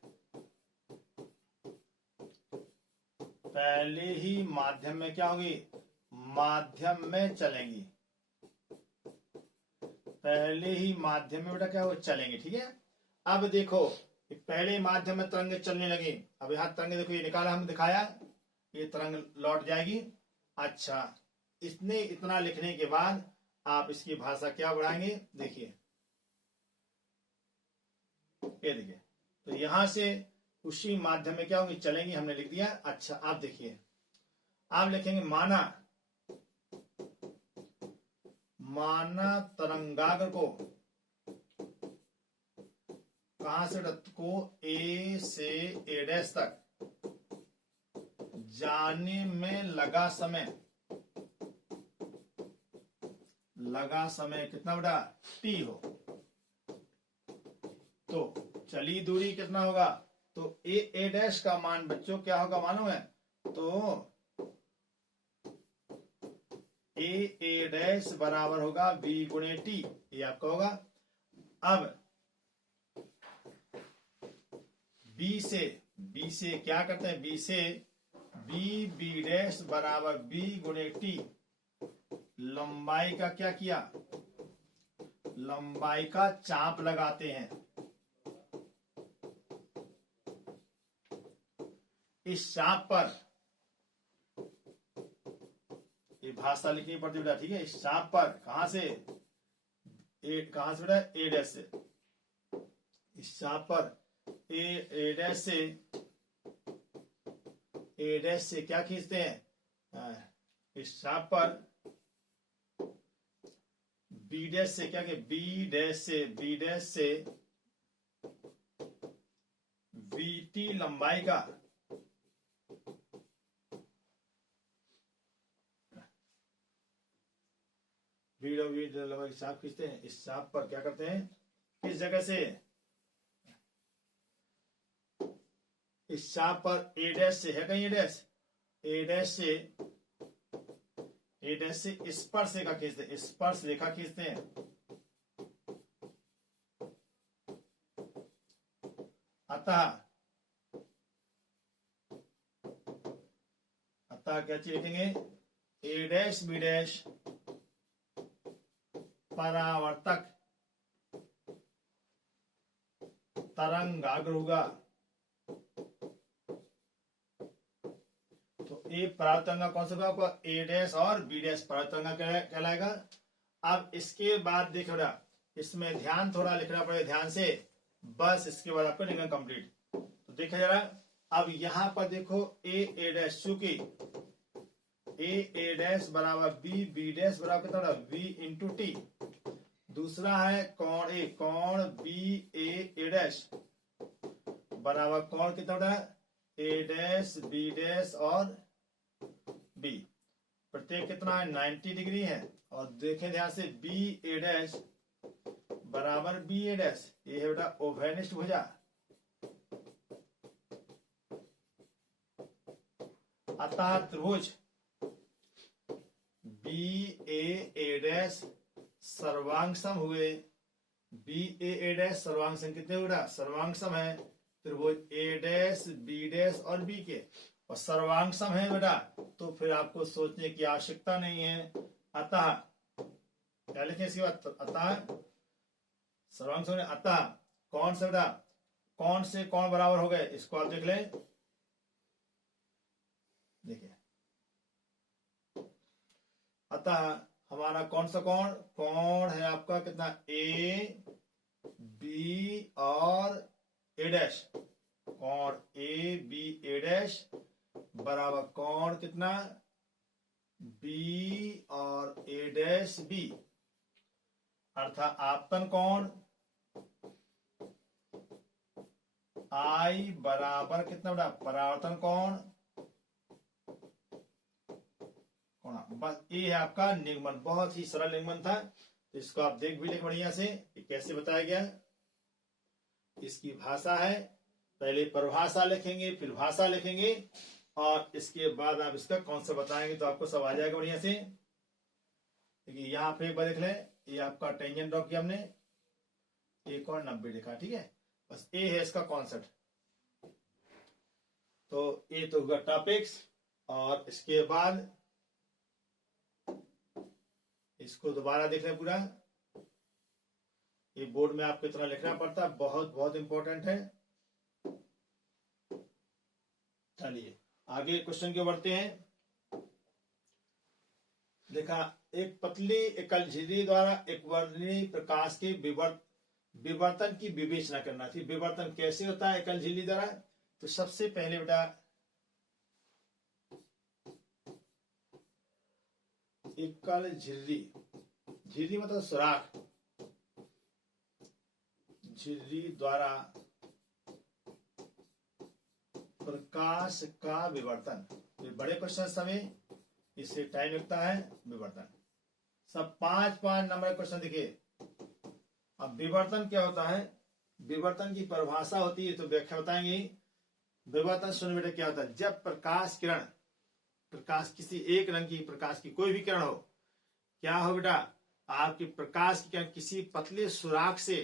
पहले ही माध्यम में क्या होगी, माध्यम में चलेंगी, पहले ही माध्यम में बेटा क्या हो, चलेंगे। ठीक है, अब देखो पहले माध्यम में तरंगे चलने लगी, अब यहां तरंगे देखो, ये निकाला हमने दिखाया, ये तरंग लौट जाएगी। अच्छा, इसने इतना लिखने के बाद आप इसकी भाषा क्या बढ़ाएंगे, देखिए ये देखिए, तो यहां से उसी माध्यम में क्या होंगी, चलेंगी, हमने लिख दिया। अच्छा, आप देखिए, आप लिखेंगे माना, माना तरंगाग्र को कहां से को ए से ए डैश तक जाने में लगा समय, लगा समय कितना बेटा, टी हो, तो चली दूरी कितना होगा, तो ए डैश का मान बच्चों क्या होगा मालूम है, तो ए डैश बराबर होगा बी गुणे टी, ये आपका होगा। अब बी से क्या करते हैं, बी डैश बराबर बी गुणे टी, लंबाई का क्या किया, लंबाई का चाप लगाते हैं, इस चाप पर ये भाषा लिखनी पड़ती बेटा। ठीक है, इस चाप पर कहां से बेटा, ए डैश से, इस चाप पर ए डैश से क्या खींचते हैं, इस चाप पर बी डैश से क्या, बी डैश से वीटी लंबाई का लंबाई चाप खींचते हैं, इस चाप पर क्या करते हैं, किस जगह से, इस चाप पर ए डैश से है कहीं, ए डैश से स्पर्श रेखा खींचते हैं, स्पर्श रेखा खींचते हैं। अतः क्या चीज लिखेंगे, ए डैश बी डैश परावर्तक तरंगाग्र होगा, तो ए परावर्तक कौन सा होगा आपका, ए डैश और बी डैश परावर्तक कहलाएगा। अब इसके बाद देखो ना, इसमें ध्यान थोड़ा लिखना पड़ेगा ध्यान से, बस इसके बाद आपका लिखना कंप्लीट। तो देखा जा रहा, अब यहां पर देखो ए डैश, चूंकि ए डैश बराबर बी डैश बराबर कितना, वी इंटू टी, दूसरा है कोण बी ए डैश बराबर कोण कितना, ए डैश बी डैश और बी, प्रत्येक कितना है 90 डिग्री है। और देखें ध्यान से, बी ए डैश बराबर बी ए डैश, ये है बेटा ओवेनिष्ठ भुजा, अतः त्रिभुज बी ए डैश सर्वांग सम हुए, बी ए डैश सर्वांग सम कितने हुआ, सर्वांग सम है, फिर वो ए डैश बी डैश और बी के और सर्वांग सम है बेटा, तो फिर आपको सोचने की आवश्यकता नहीं है। अतः क्या लिखें इसके बाद, अतः सर्वांग सम, अतः कौन सा बेटा, कौन से कौन बराबर हो गए, इसको आप देख लें। देखिए अतः हमारा कौन सा कोण, कोण है आपका कितना, ए बी और ए डैश, कोण ए बी ए डैश बराबर कोण कितना, बी और ए डैश बी, अर्थात आपतन कोण आई बराबर कितना बड़ा, परावर्तन कोण, बस ये है आपका निगमन। बहुत ही सरल निगमन था, तो इसको आप देख भी ले बढ़िया से कैसे बताया गया। इसकी भाषा है, पहले परिभाषा लिखेंगे फिर भाषा लिखेंगे और इसके बाद आप इसका कॉन्सेप्ट बताएंगे, तो आपको सब आ जाएगा बढ़िया से। देखिए यहाँ पे एक बार देख लें, ये आपका टेंजेंट ड्रॉ किया हमने, 1 और 90 लिखा, ठीक है, बस ये है इसका कॉन्सेप्ट। तो ये तो हुआ टॉपिक्स, और इसके बाद इसको दोबारा देख लें पूरा, ये बोर्ड में आपको इतना लिखना पड़ता है, बहुत बहुत इंपॉर्टेंट है। चलिए आगे क्वेश्चन की ओर बढ़ते हैं। देखा, एक पतली एकल झिल्ली द्वारा एक वर्णीय प्रकाश के विवर्तन की विवेचना करना थी। विवर्तन कैसे होता है एकल झिल्ली द्वारा, तो सबसे पहले बेटा एकल झिल्ली, झिल्ली मतलब सुराख, झिल्ली द्वारा प्रकाश का विवर्तन, ये बड़े क्वेश्चन समय, इससे टाइम लगता है। विवर्तन सब 5-5 नंबर क्वेश्चन देखिए। अब विवर्तन क्या होता है, विवर्तन की परिभाषा होती है, तो व्याख्या बताएंगे। विवर्तन सुन बेटा क्या होता है, जब प्रकाश किरण, प्रकाश किसी एक रंग की, प्रकाश की कोई भी किरण हो, क्या हो बेटा, आपकी प्रकाश की किरण किसी पतले सुराख से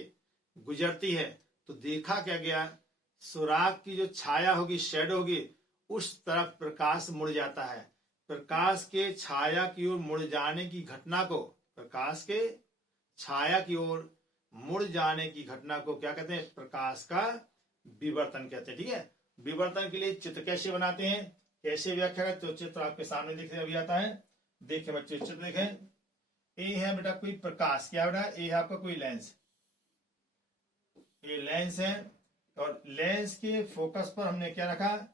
गुजरती है, तो देखा क्या गया, सुराख की जो छाया होगी, शेडो होगी, उस तरफ प्रकाश मुड़ जाता है। प्रकाश के छाया की ओर मुड़ जाने की घटना को, प्रकाश के छाया की ओर मुड़ जाने की घटना को क्या कहते हैं, प्रकाश का विवर्तन कहते हैं। ठीक है, विवर्तन के लिए चित्र कैसे बनाते हैं, कैसे व्याख्या करते, तो चित्र आपके सामने दिख अभी आता है। देखिए बच्चे चित्र देखें, ये है बेटा कोई प्रकाश, क्या बेटा, ये है आपका कोई लेंस, ये लेंस है, और लेंस के फोकस पर हमने क्या रखा,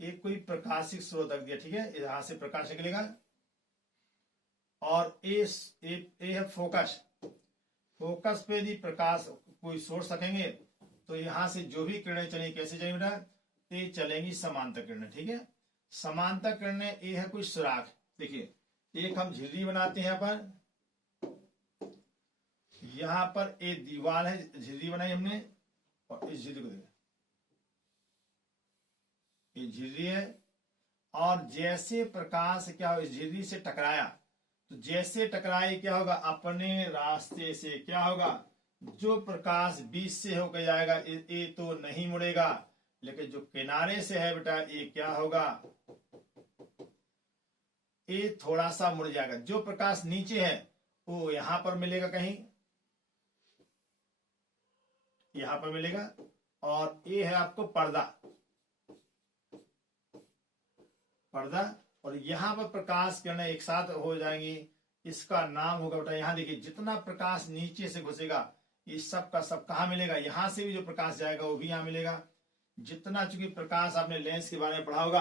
एक कोई प्रकाशिक स्रोत रख दिया। ठीक है, यहां से प्रकाश निकलेगा, और ये है फोकस, फोकस पे यदि प्रकाश कोई सोर्स रखेंगे, तो यहां से जो भी किरणें चलेंगी कैसे चलेंगी बेटा, ये चलेंगी समांतर किरणें। ठीक है, समांतर किरणें, ये है कोई सुराख। देखिए एक हम झिल्ली बनाते हैं यहाँ पर, यहां पर एक दीवार है, झिल्ली बनाई हमने, और इस झिल्ली को देखिए, ये झिल्ली है, और जैसे प्रकाश क्या हो, इस झिल्ली से टकराया, तो जैसे टकराए क्या होगा, अपने रास्ते से क्या होगा, जो प्रकाश बीच से होकर जाएगा, ये तो नहीं मुड़ेगा, लेकिन जो किनारे से है बेटा, ये क्या होगा, ये थोड़ा सा मुड़ जाएगा। जो प्रकाश नीचे है वो यहां पर मिलेगा, कहीं यहां पर मिलेगा, और ये है आपको पर्दा, पर्दा, और यहां पर प्रकाश किरणें एक साथ हो जाएंगी, इसका नाम होगा बेटा, यहां देखिए जितना प्रकाश नीचे से घुसेगा, ये सब का सब कहां मिलेगा, यहां से भी जो प्रकाश जाएगा वो भी यहां मिलेगा। जितना, चूंकि प्रकाश आपने लेंस के बारे में पढ़ा होगा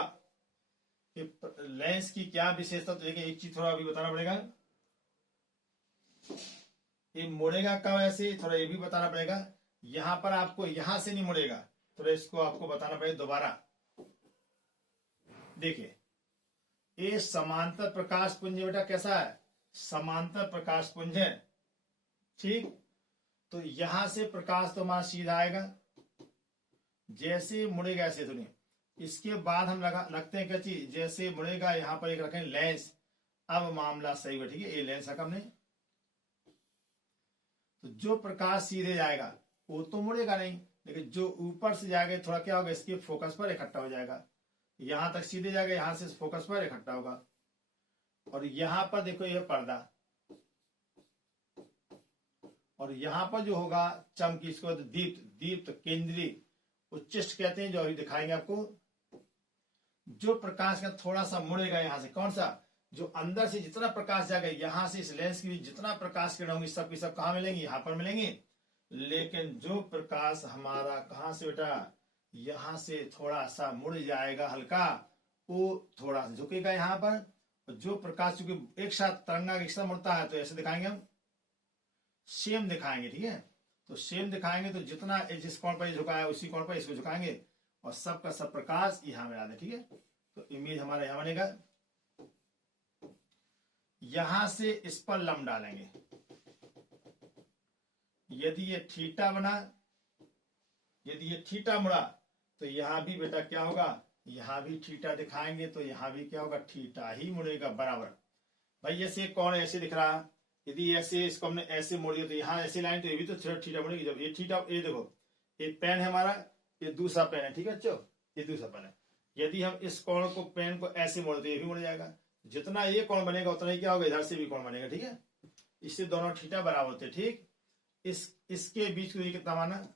कि लेंस की क्या विशेषता, तो देखिए एक चीज थोड़ा अभी बताना पड़ेगा, ये मुड़ेगा कब, ऐसे थोड़ा ये भी बताना पड़ेगा। यहां पर आपको यहां से नहीं मुड़ेगा, थोड़ा इसको आपको बताना पड़ेगा दोबारा। देखिए ये समांतर प्रकाश पुंज बेटा कैसा है, समांतर प्रकाश पुंज है। ठीक, तो यहां से प्रकाश तो हमारा सीधा आएगा, जैसे मुड़ेगा ऐसे सुनिए। इसके बाद हम लगते हैं क्या चीज, जैसे मुड़ेगा, यहां पर एक रखें लेंस, अब मामला सही हुआ, ठीक है। ये लेंस रखा हमने, तो जो प्रकाश सीधे जाएगा वो तो मुड़ेगा नहीं, लेकिन जो ऊपर से जाएगा थोड़ा क्या होगा, इसके फोकस पर इकट्ठा हो जाएगा। यहां तक सीधे जाएगा, यहां से फोकस पर इकट्ठा होगा। और यहां पर देखो यह पर्दा, और यहां पर जो होगा चमकी, इसको दीप्त, दीप्त केंद्रीय उच्चिष्ट कहते हैं, जो अभी दिखाएंगे आपको। जो प्रकाश का थोड़ा सा मुड़ेगा यहां से, कौन सा, जो अंदर से जितना प्रकाश जाएगा यहां से इस लेंस की जितना प्रकाश किरण होंगी सब की सब कहां मिलेंगी, यहां पर मिलेंगी। लेकिन जो प्रकाश हमारा कहां से बेटा, यहां से थोड़ा सा मुड़ जाएगा हल्का, वो थोड़ा सा झुकेगा यहां पर। जो प्रकाश चूंकि एक साथ तरंगा एक साथ मुड़ता है, तो ऐसे दिखाएंगे हम, सेम दिखाएंगे, ठीक है। तो सेम दिखाएंगे, तो जितना जिस कोण पर झुका है उसी कोण पर इसको झुकाएंगे, और सबका सब प्रकाश यहां मिला दें, ठीक है। तो इमेज हमारा यहां बनेगा। यहां से इस पर लंब डालेंगे। यदि ये थीटा बना, यदि ये थीटा मुड़ा, तो यहां भी बेटा क्या होगा, यहां भी थीटा दिखाएंगे, तो यहां भी क्या होगा, थीटा ही मुड़ेगा बराबर। भाई ऐसे कौन ऐसे दिख रहा, यदि ऐसे इसको हमने ऐसे मोड़ दिया, तो यहाँ ऐसे लाइन, तो ये भी तो थीटा मुड़ेगी। जब ये थीटा, ये देखो ये पेन है हमारा, ये दूसरा पेन है, ठीक है बच्चों, ये दूसरा पेन है। यदि हम इस कोण को, पेन को ऐसे मोड़, तो ये भी मुड़ जाएगा। जितना ये कोण बनेगा उतना ही क्या होगा, इधर से भी कोण बनेगा, ठीक है। इससे दोनों थीटा बराबर होते हैं, ठीक। इसके बीच को कितना माना,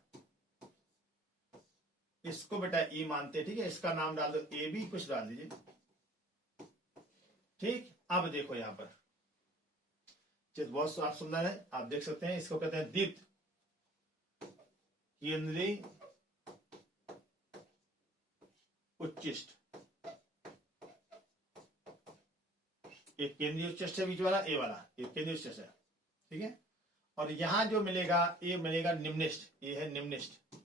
इसको बेटा ई मानते हैं, ठीक है। इसका नाम डाल दो ए बी, कुछ डाल दीजिए, ठीक। अब देखो यहां पर चित्र बहुत आप सुंदर है, आप देख सकते हैं। इसको कहते हैं दीप्त केंद्रीय उच्चिष्ट। एक केंद्रीय उच्चिष्ट है बीच वाला, ए वाला, एक केंद्रीय उच्चिष्ट है, ठीक है। और यहां जो मिलेगा, ये मिलेगा निम्निष्ठ, ये है निम्निष्ठ।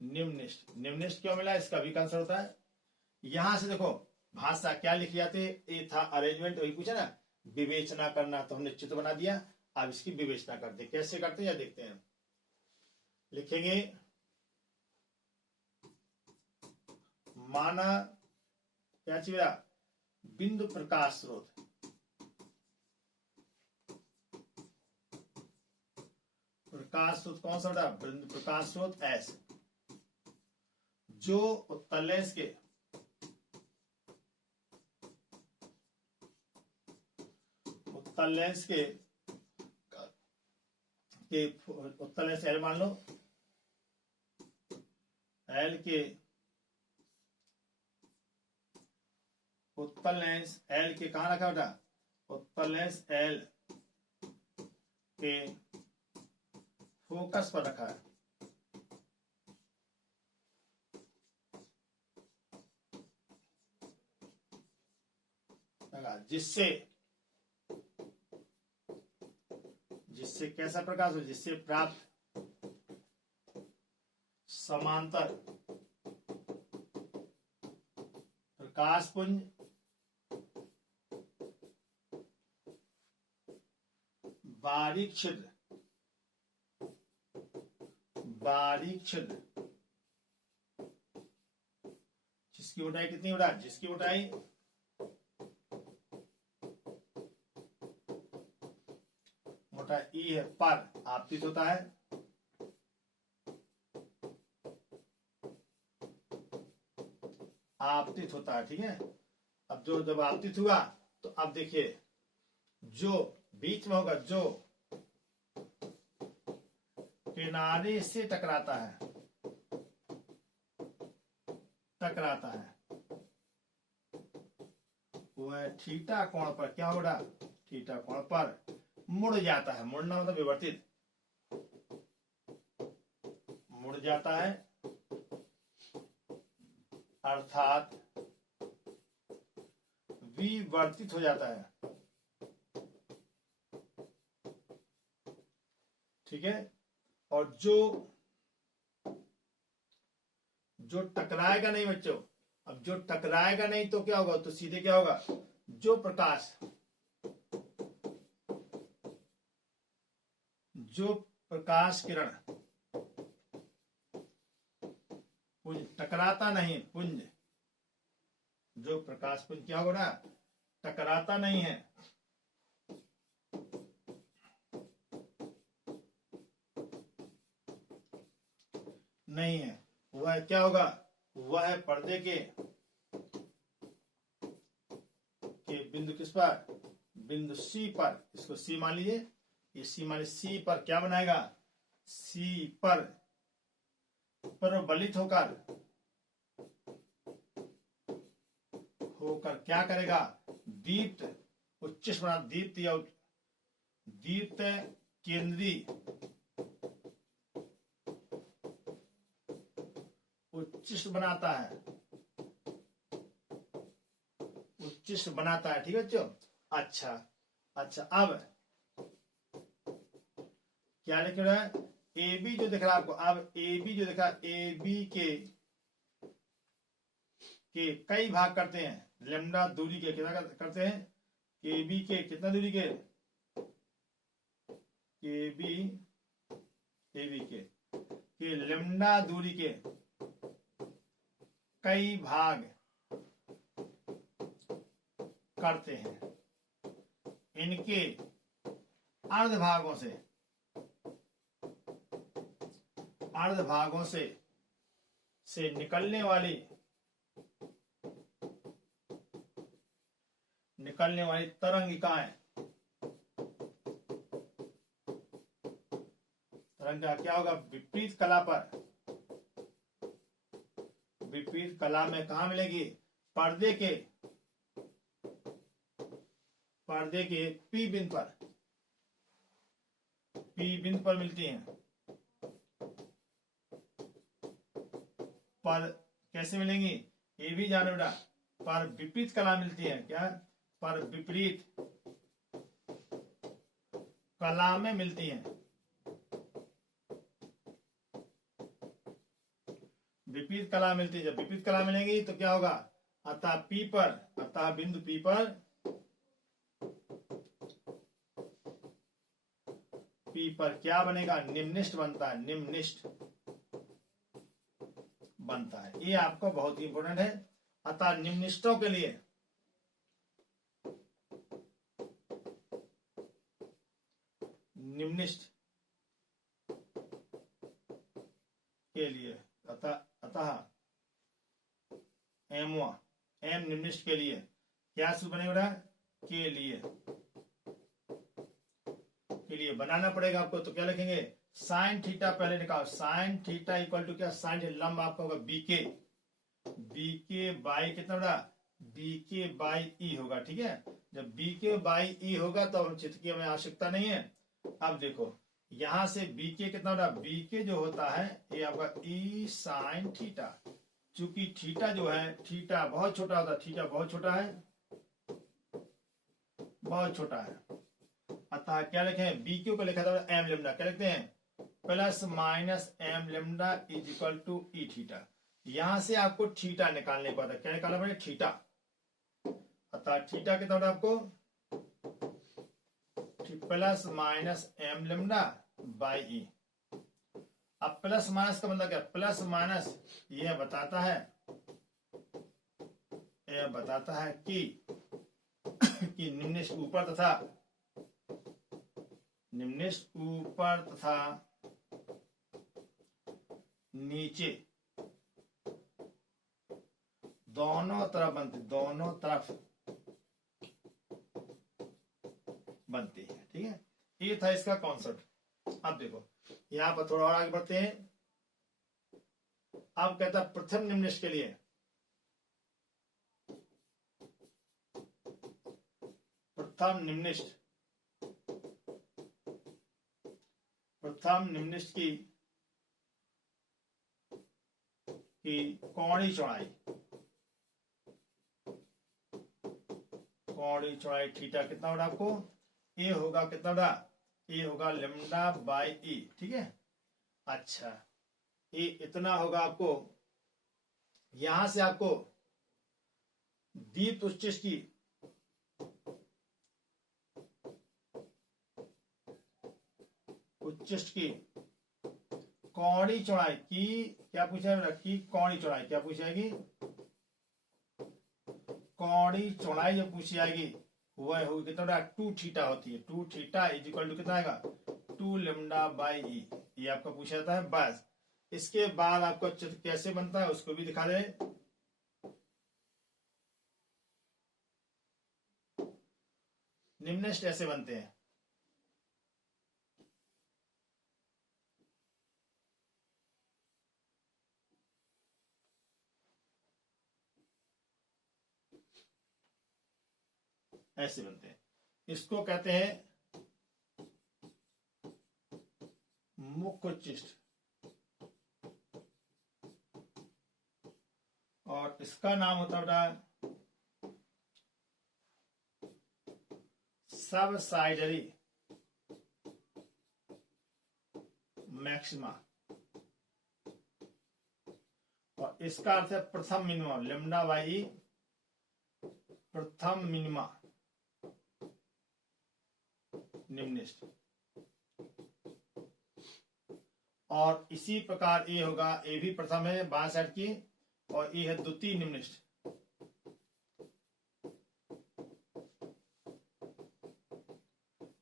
निम्निष्ठ, निम्निष्ठ क्यों मिला, इसका भी आंसर होता है। यहां से देखो भाषा क्या लिख जाते, ये था अरेंजमेंट, वही पूछा ना, विवेचना करना, तो हमने चित्र बना दिया। अब इसकी विवेचना करते, कैसे करते हैं या देखते हैं। लिखेंगे माना क्या चाहिए, बिंदु प्रकाश स्रोत, प्रकाश स्रोत कौन सा बेटा, बिंदु प्रकाश स्रोत एस, जो उत्तल लेंस के उत्तल लेंस के उत्तल लेंस एल मान लो, एल के उत्तल लेंस एल के कहां रखा बेटा, उत्तल लेंस एल के फोकस पर रखा है। जिससे जिससे कैसा प्रकाश हो, जिससे प्राप्त समांतर प्रकाश पुंज बारीक छिद्र, बारीक छिद्र, जिसकी ऊंचाई कितनी बेटा, जिसकी ऊंचाई मोटा ई है, पर आपतित होता है, आपतित होता है, ठीक है। अब जो जब आपतित हुआ, तो अब देखिए जो बीच में होगा, जो किनारे से टकराता है, टकराता है, वह थीटा कोण पर क्या होगा, थीटा कोण पर मुड़ जाता है। मुड़ना मतलब विवर्तित, मुड़ जाता है, अर्थात विवर्तित हो जाता है, ठीक है। और जो टकराएगा नहीं बच्चों, अब जो टकराएगा नहीं तो क्या होगा, तो सीधे क्या होगा, जो प्रकाश किरण पुंज टकराता नहीं, पुंज जो प्रकाश पुंज क्या होगा ना, टकराता नहीं है। नहीं है, वह क्या होगा, वह पर्दे के बिंदु किस पर, बिंदु सी पर, इसको सी मान लीजिए, ये सी मान लीजिए, सी पर क्या बनाएगा, सी पर प्रबलित होकर क्या करेगा, दीप्त उच्चिष्ट बना, दीप्त या दीप्त केंद्रीय उच्चिष्ट बनाता है, उच्चिष्ट बनाता है। ठीक है बच्चों। अच्छा अच्छा, अब क्या लिख रहा है, ए बी जो दिख रहा है आपको, अब ए बी जो दिखा, ए बी के कई भाग करते हैं, लेमडा दूरी के कितना करते हैं, ए बी के कितना दूरी के, ए बी के लेमडा दूरी के कई भाग करते हैं, इनके अर्धभागों से निकलने वाली तरंगिकाएं, तरंग का क्या होगा, विपरीत कला में कहा मिलेगी, पर्दे के पी बिंदु पर मिलती हैं। पर कैसे मिलेंगी, ये भी जानो बेटा, पर विपरीत कला मिलती है, क्या, पर विपरीत कला में मिलती हैं, विपरीत कला मिलती है। जब विपरीत कला मिलेंगी तो क्या होगा, अतः बिंदु पी पर क्या बनेगा, निम्निष्ठ बनता है। ये आपको बहुत ही इंपॉर्टेंट है। अतः निम्निष्ठों के लिए अतः एम निम्निष्ठ के लिए क्या सूत्र बनेगा, के लिए बनाना पड़ेगा आपको। तो क्या लिखेंगे, साइन थीटा पहले निकालो, साइन थीटा इक्वल टू क्या, साइन लंब आपका होगा बीके बाई कितना बड़ा, बीके बाई ई होगा। ठीक है, जब बीके बाई ई होगा तो चित्र की हमें आवश्यकता नहीं है। अब देखो यहां से बीके कितना बड़ा, बीके जो होता है ये आपका ई साइन थीटा, चूंकि थीटा जो है, थीटा बहुत छोटा होता है, थीटा बहुत छोटा है, अतः क्या लिखें, बी क्यू को लिखा था एम लेमडा, क्या लिखते हैं, plus minus M lambda is equal to e theta. यहां से आपको थीटा निकालने को आता है, क्या निकालना पड़ेगा, थीटा। अतः थीटा कितना होता है आपको, plus minus M lambda by E. अब प्लस माइनस का मतलब क्या, प्लस माइनस यह बताता है कि निम्निष्ठ ऊपर तथा नीचे दोनों तरफ बनती है। ठीक है, ये था इसका कॉन्सेप्ट। अब देखो यहां पर थोड़ा और आगे बढ़ते हैं। अब कहता है प्रथम निम्निष्ठ के लिए, प्रथम निम्निष्ठ की कौड़ी चौड़ाई थीटा कितना होगा आपको, ए होगा कितना होगा, ए होगा लेमडा बाई ई। ठीक है, अच्छा ए इतना होगा आपको। यहां से आपको दीप्त उच्चिष्ट की कौड़ी चौड़ाई की क्या पूछा है, की कौड़ी चौड़ाई क्या पूछाएगी, कौड़ी चौड़ाई जो पूछी आएगी वह होगी कितना बड़ा 2 थीटा होती है। 2 थीटा इज इक्वल टू कितना आएगा 2 लेमडा बाई ई, ये आपका पूछा जाता है। बस इसके बाद आपको चित्र कैसे बनता है उसको भी दिखा दे। निम्नलिखित ऐसे बनते हैं। ऐसे बनते हैं, इसको कहते हैं मुख्य चिष्ट, और इसका नाम होता है सबसाइडरी मैक्सिमा, और इसका अर्थ है प्रथम मिनिमा, लेमडा बाई प्रथम मिनिमा निम्नलिखित। और इसी प्रकार ए होगा, ए भी प्रथम है बाएं साइड की, और ए है द्वितीय निम्नलिखित।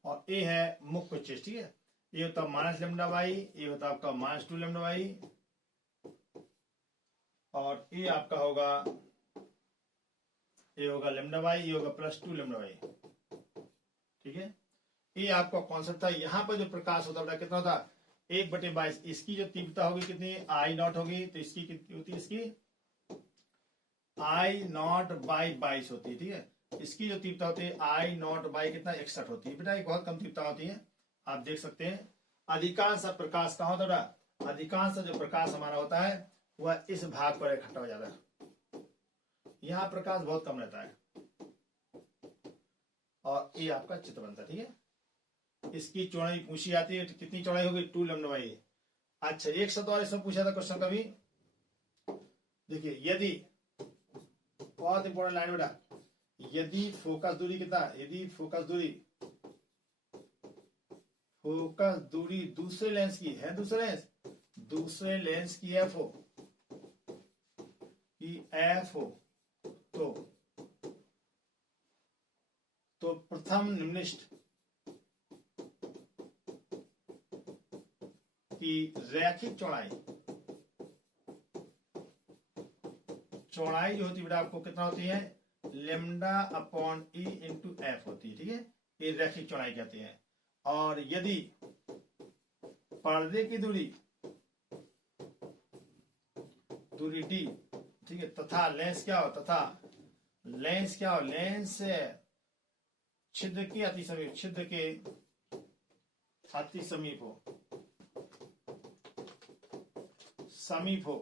और ए है मुख्य चिष्ट, ठीक है। ये होता है माइनस लेमडा बाई, ये होता है आपका -2 लेमडा बाई, और ये आपका होगा, ये होगा लेमडा बाई, ये होगा +2 लेमडा बाई, ठीक है। ये आपका कॉन्सेप्ट था। यहाँ पर जो प्रकाश होता है कितना था 1/22, इसकी जो तीव्रता होगी कितनी I0 होगी, तो इसकी कितनी होती है, इसकी I0/22 होती है, ठीक है। इसकी जो तीव्रता होती है I0 कितना 61 होती है। बेटा एक बहुत कम तीव्रता होती है, आप देख सकते हैं। अधिकांश प्रकाश कहाँ होता है, अधिकांश जो प्रकाश हमारा होता है वह इस भाग पर इकट्ठा हो जाता है, यहाँ प्रकाश बहुत कम रहता है। और ये आपका चित्र बनता है, ठीक है। इसकी चौड़ाई पूछी जाती है, कितनी चौड़ाई होगी 2 लेमडा बाई। अच्छा एक शब्द और इसमें पूछा था क्वेश्चन कभी, देखिए यदि, बहुत इंपॉर्टेंट लाइन बेटा, यदि फोकस दूरी कितना, यदि फोकस दूरी दूसरे लेंस की है, दूसरे लेंस की एफ हो तो प्रथम निम्नलिखित की रैखिक चौड़ाई जो होती है बेटा आपको कितना होती है, λ/e/f होती है, ठीक है। ये रैखिक चौड़ाई कहते हैं। और यदि पर्दे की दूरी d, ठीक है, तथा लेंस क्या हो, लेंस छिद्र के अति समीप हो,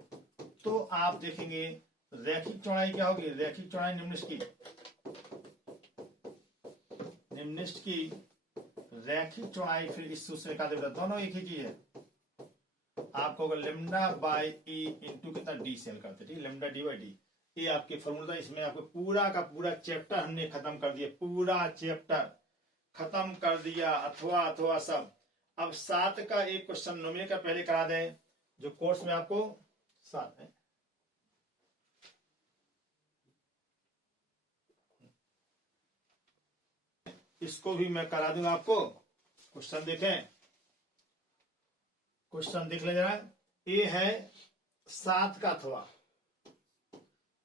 तो आप देखेंगे रैखिक चौड़ाई क्या होगी, रैखिक चौड़ाई निम्नलिखित की रैखिक चौड़ाई, फिर इस सूत्र का दोनों एक ही चीज है। आपको अगर λ/e कितना d सेल करते, ठीक है, λ/d। ये आपके फॉर्मूला, इसमें आपको पूरा का पूरा चैप्टर हमने खत्म कर दिया, पूरा चैप्टर खत्म कर दिया, अथवा सब। अब 7 का एक क्वेश्चन न्यूमेरिकल पहले करा दें, जो कोर्स में आपको 7 है। इसको भी मैं करा दूंगा आपको। क्वेश्चन देखें, क्वेश्चन देख ले जरा। ए है 7 का अथवा,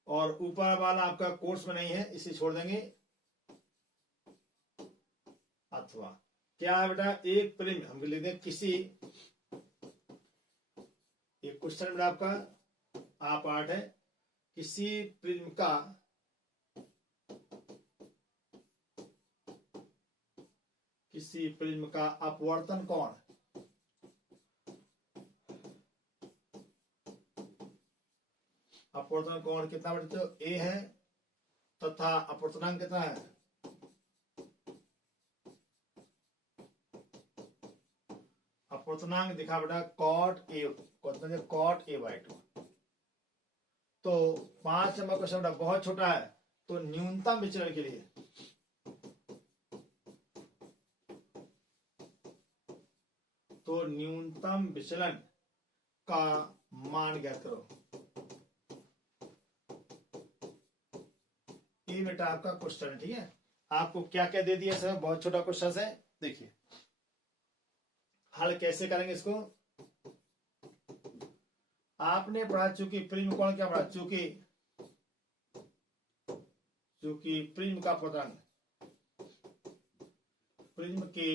और ऊपर वाला आपका कोर्स में नहीं है, इसे छोड़ देंगे। अथवा क्या है बेटा, एक प्रिज्म हम लिख दें किसी, एक क्वेश्चन बेटा आपका आ पार्ट है, किसी प्रिज्म का अपवर्तन कोण कितना बेटा, तो ए है, तथा अपवर्तनांक कितना है, अपवर्तनांक दिखा बेटा cot a/2। तो 5 नंबर क्वेश्चन बेटा बहुत छोटा है, तो न्यूनतम विचलन के लिए न्यूनतम विचलन का मान ज्ञात करो। यही बेटा आपका क्वेश्चन है। ठीक है, आपको क्या क्या दे दिया सर, बहुत छोटा क्वेश्चन है। देखिए हल कैसे करेंगे इसको। आपने पढ़ा चूंकि प्रिज्म कोण, क्या पढ़ा, चूंकि प्रिज्म का पतन, प्रिज्म के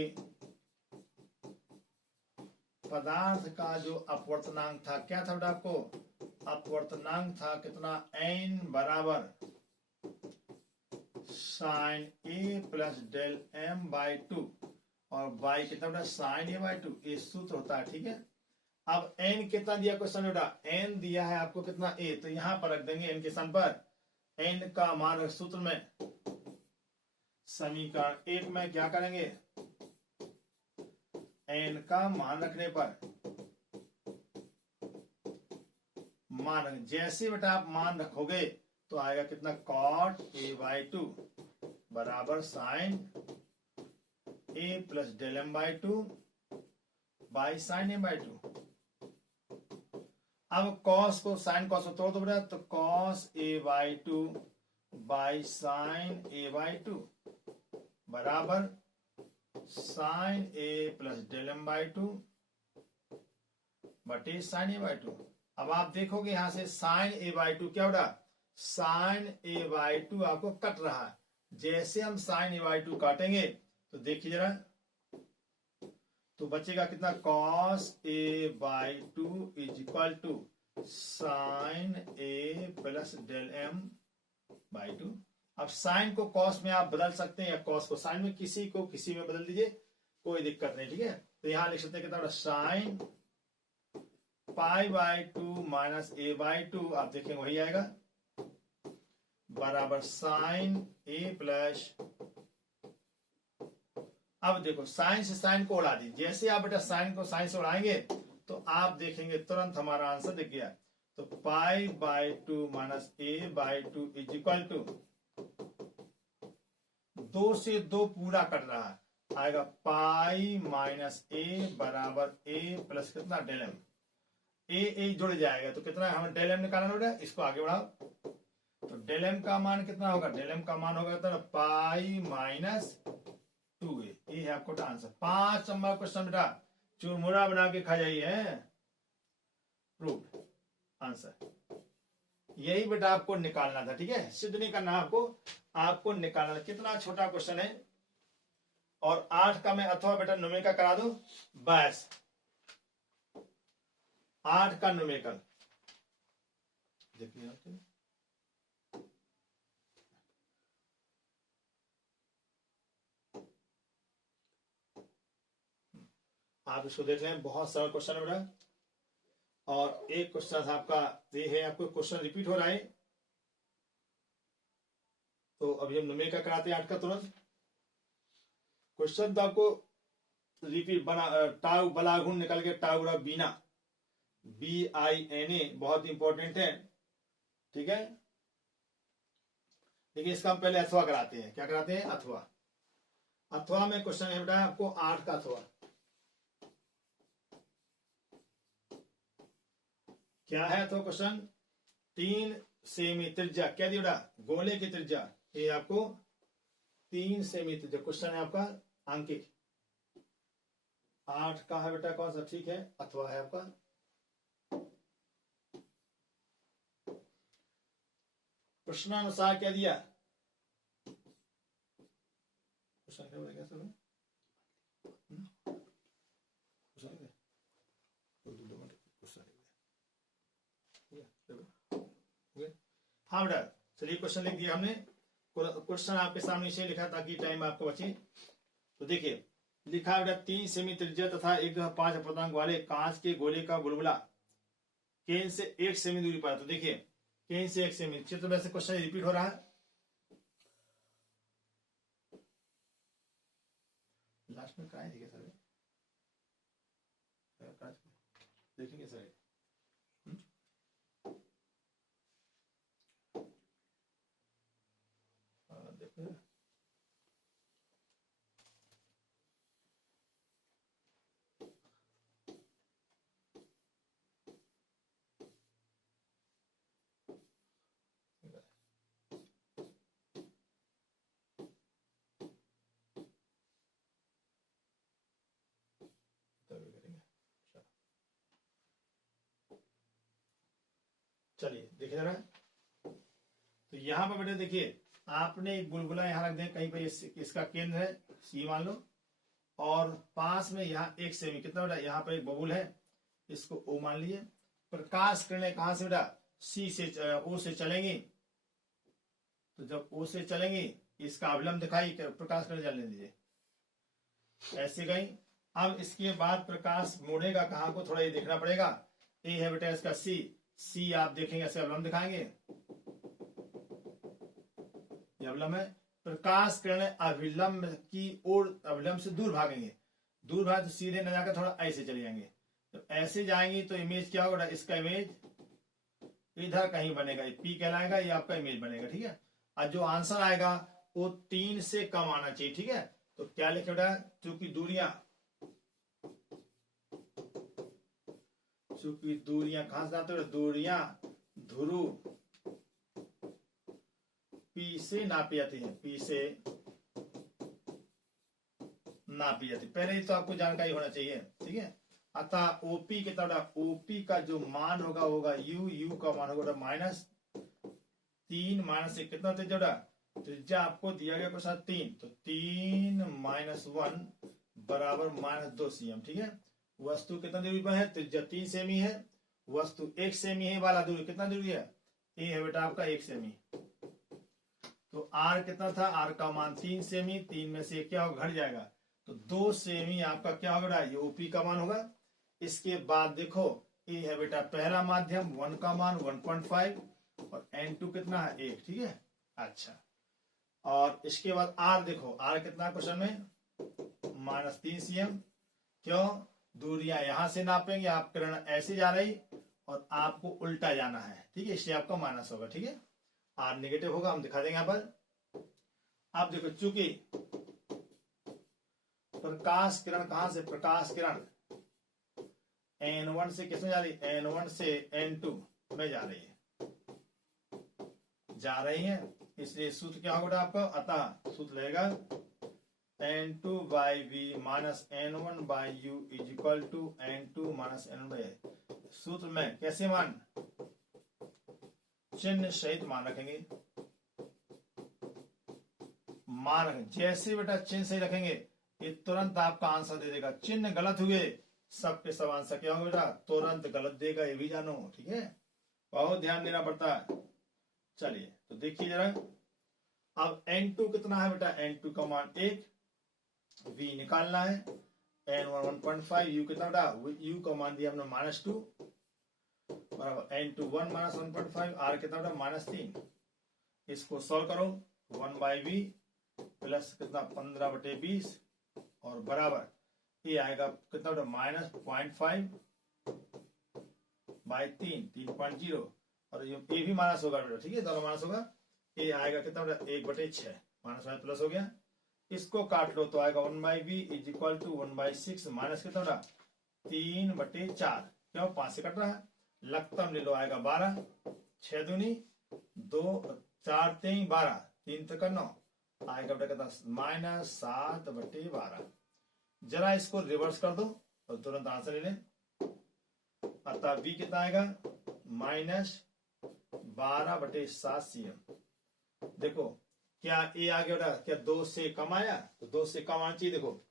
पदार्थ का जो अपवर्तनांक था, क्या था बेटा आपको, अपवर्तनांक था कितना, n बराबर sine a plus del m by 2, और बाई कितना बेटा, साइन ए बाई 2, ये सूत्र होता है। ठीक है, अब n कितना दिया क्वेश्चन बेटा, n दिया है आपको कितना a, तो यहां पर रख देंगे n के स्थान पर n का मान सूत्र में। समीकरण 1 में क्या करेंगे, n का मान रखने पर मान, जैसे बेटा आप मान रखोगे तो आएगा कितना, कॉट a बाई 2 बराबर sine a plus del m by 2 by sine a by 2। अब कॉस को साइन कॉस को तोड़ दो बेटा, तो cos a by 2 by sine a by 2 बराबर sine a plus del m by 2 बटे साइन a बाई 2। अब आप देखोगे यहां से साइन a बाई 2 क्या बेटा, साइन a बाई 2 आपको कट रहा है। जैसे हम साइन a बाई 2 काटेंगे तो देखिए जरा, तो बचेगा कितना, cos a by 2 is equal to sine a plus del m by 2। अब साइन को कॉस में आप बदल सकते हैं, या कॉस को साइन में, किसी को किसी में बदल दीजिए, कोई दिक्कत नहीं। ठीक है, तो यहां लिख सकते हैं कितना, sine pi by 2 minus a by 2, आप देखेंगे वही आएगा, बराबर साइन a प्लस, अब देखो साइन से साइन को उड़ा दीजिए, जैसे आप बेटा साइन को साइन से उड़ाएंगे तो आप देखेंगे तुरंत हमारा आंसर दिख गया। तो pi by 2 minus a by 2 is equal to, 2 से 2 पूरा कट रहा है, आएगा पाई माइनस a बराबर a प्लस कितना, डेल m, ए जुड़ जाएगा तो कितना, हमें डेल m निकालना होगा, इसको आगे बढ़ाओ, तो डेल m का मान कितना होगा, डेल m का मान होगा तो पाई माइनस 2a, ये है आपको आंसर। 5 नंबर क्वेश्चन बेटा चुरमुरा बना के खा जाइए, है प्रूफ आंसर। यही बेटा आपको निकालना था। ठीक है, सिद्ध नहीं करना आपको, आपको निकालना था। कितना छोटा क्वेश्चन है, और 8 का मैं अथवा बेटा न्यूमेरिकल करा दो बस, 8 का न्यूमेरिकल देखिए आप, आप इसको देख लें, बहुत सरल क्वेश्चन है बेटा। और एक क्वेश्चन आपका ये है, आपको क्वेश्चन रिपीट हो रहा है, तो अभी हम न्यूमेरिकल कराते हैं 8 का तुरंत। क्वेश्चन तो आपको रिपीट बना, टाउ बलागुण निकल के टाउरा बीना, BINA, बहुत इंपॉर्टेंट है। ठीक है, देखिए इसका हम पहले अथवा कराते हैं। क्या कराते हैं, अथवा। अथवा में क्वेश्चन है बेटा आपको 8 का अथवा। क्या है तो क्वेश्चन, 3 सेमी त्रिज्या, क्या दिया बेटा, गोले की त्रिज्या, ये आपको 3 सेमी त्रिज्या क्वेश्चन है आपका अंकित। 8 का है बेटा कौन सा, ठीक है, अथवा है आपका। प्रश्नानुसार क्या दिया, क्वेश्चन क्या बोलेगा सर, हाँ बेटा चलिए क्वेश्चन लिख दिया हमने। क्वेश्चन आपके सामने इसे लिखा ताकि टाइम आपको बचे। तो देखिए लिखा बेटा, 3 सेमी त्रिज्या तथा 1.5 अपूर्णांक वाले कांच के गोले का बुलबुला केंद्र से 1 सेमी दूरी पर। तो देखिए केंद्र से 1 सेमी, चित्र में से क्वेश्चन रिपीट हो रहा है। लास्ट में कराए थे सर, देखेंगे सर, देखो तभी करेंगे। चलिए देखिए जरा, तो यहाँ पर बेटे देखिए आपने एक बुलबुला यहाँ रख दें कहीं पर, इसका केंद्र है सी मान लो, और पास में यहाँ 1 सेमी कितना बेटा, यहाँ पर एक बबुल है, इसको ओ मान लिए। प्रकाश किरणें कहां से बेटा, सी से ओ से चलेंगी, तो जब ओ से चलेंगी इसका अवलंब दिखाई, प्रकाश किरण चलने दीजिए, ऐसे गई। अब इसके बाद प्रकाश मुड़ेगा कहां को, थोड़ा ये देखना पड़ेगा। ए है बेटा इसका सी, सी आप देखेंगे ऐसे अवलंब दिखाएंगे, ये अवलंब है। प्रकाश किरण अविलंब की ओर, अविलंब से दूर भागेंगे, दूर भाग तो सीधे न जाकर थोड़ा ऐसे चले जाएंगे, तो ऐसे जाएंगी तो इमेज क्या होगा, इसका इमेज इधर कहीं बनेगा, पी कहलाएगा, ये आपका इमेज बनेगा, ठीक है। और जो आंसर आएगा वो 3 से कम आना चाहिए, ठीक है। तो क्या लिखे बेटा, चूंकि दूरियां कहां से आते हो, दूरियां ध्रुव पी से नापी जाती है, पी से नापी जाती है, पहले ही तो आपको जानकारी होना चाहिए, ठीक है। अतः ओपी कितना बेटा, ओपी का जो मान होगा यू का मान होगा -3 -1 कितना त्रिज्या बेटा, त्रिज्या आपको दिया गया क्वेश्चन 3, तो 3 - 1 बराबर -2 cm, ठीक है। वस्तु कितना दूरी पर है, त्रिज्या 3 सेमी है, वस्तु 1 सेमी है, वाला दूरी कितना दूरी है, ए है बेटा आपका 1 सेमी। तो आर कितना था, आर का मान 3 सेमी, 3 में से क्या होगा, घट जाएगा, तो 2 सेमी आपका क्या होगा, ये ओपी का मान होगा। इसके बाद देखो ए है बेटा पहला माध्यम, 1 का मान 1.5 और N2 कितना है 1, ठीक है। अच्छा, और इसके बाद आर देखो, आर कितना क्वेश्चन में -3 cm, क्यों, दूरियां यहां से नापेंगे, आप किरण ऐसे जा रही और आपको उल्टा जाना है, ठीक है, इससे आपका माइनस होगा, ठीक है। आर नेगेटिव होगा, हम दिखा देंगे यहां पर। अब देखो चूंकि प्रकाश किरण कहां से, प्रकाश किरण N1 से किसमें जा रही है, N1 से N2 में जा रही है, इसलिए सूत्र क्या होगा आपका, अतः सूत्र लगेगा N2 by V minus N1 by U is equal to N2 minus N1 by A। सूत्र में कैसे मान, चिन्ह सहित मान रखेंगे, मान रखेंगे, जैसे बेटा चिन्ह सही रखेंगे ये तुरंत आपका आंसर दे देगा। चिन्ह गलत हुए सबके सब आंसर क्या होगा बेटा, तुरंत गलत देगा, ये भी जानो, ठीक है, बहुत ध्यान देना पड़ता है। चलिए तो देखिए जरा, अब N2 कितना है बेटा, N2 का मान 1, V निकालना है, N1 1.5, U कितना बेटा, U का मान दिया हमने -2 बराबर N2 1 - 1.5, R कितना बेटा -3। इसको सॉल्व करो, 1/V प्लस कितना 15/20 और बराबर ये आएगा कितना बेटा -0.5 बाई 3.0, और ये भी माइनस होगा बेटा, ठीक है, दोनों माइनस होगा, ये आएगा कितना बेटा 1/6, माइनस माइनस प्लस हो गया। इसको काट लो तो आएगा 1/V is equal to 1/6 minus कितना बेटा 3/4, क्यों 5 से कट रहा है, लघुत्तम ले लो, आएगा 12, 6 दूनी 2, 4 3 12, 3 तक 9, आएगा बेटा कितना -7/12। जरा इसको रिवर्स कर दो और तुरंत आंसर ले लें, अतः V कितना आएगा -12/7 cm। देखो क्या ए आ गया बेटा, क्या 2 से कम आया, तो 2 से कम आना चाहिए, देखो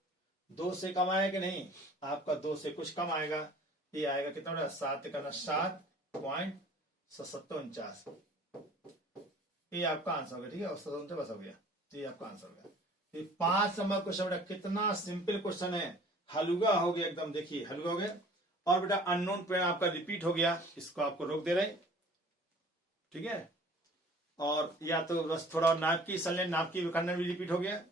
2 से कम आया कि नहीं, आपका 2 से कुछ कम आएगा, ये आएगा कितना बेटा 7.749, ये आपका आंसर होगा, ठीक है, बस हो गया, ये आपका आंसर होगा। ये 5 नंबर क्वेश्चन बेटा कितना सिंपल क्वेश्चन है, हलवा हो गया एकदम, देखिए हलवा हो गया। और बेटा अननोन पेड़ आपका रिपीट हो गया, इसको आपको रोक दे रहे, ठीक है, और या तो बस थोड़ा नाप की संलयन, नाप की विखंडन भी रिपीट हो गया।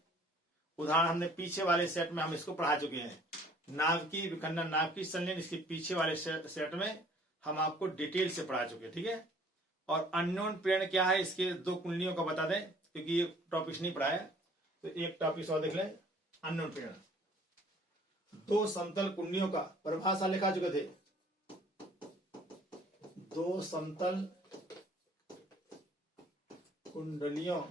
उदाहरण हमने पीछे वाले सेट में हम इसको पढ़ा चुके हैं, नाप की विखंडन, नाप की संलयन, इसके पीछे वाले सेट में हम आपको डिटेल से पढ़ा चुके हैं, ठीक है। और अननोन प्रेरण क्या है, इसके 2 कुंडलियों को बता दें, क्योंकि ये टॉपिक नहीं पढ़ाया, तो एक टॉपिक और देख लें। अननोन प्रेरण 2 समतल कुंडलियों का परिभाषा लिखा चुके थे, 2 समतल कुंडलियों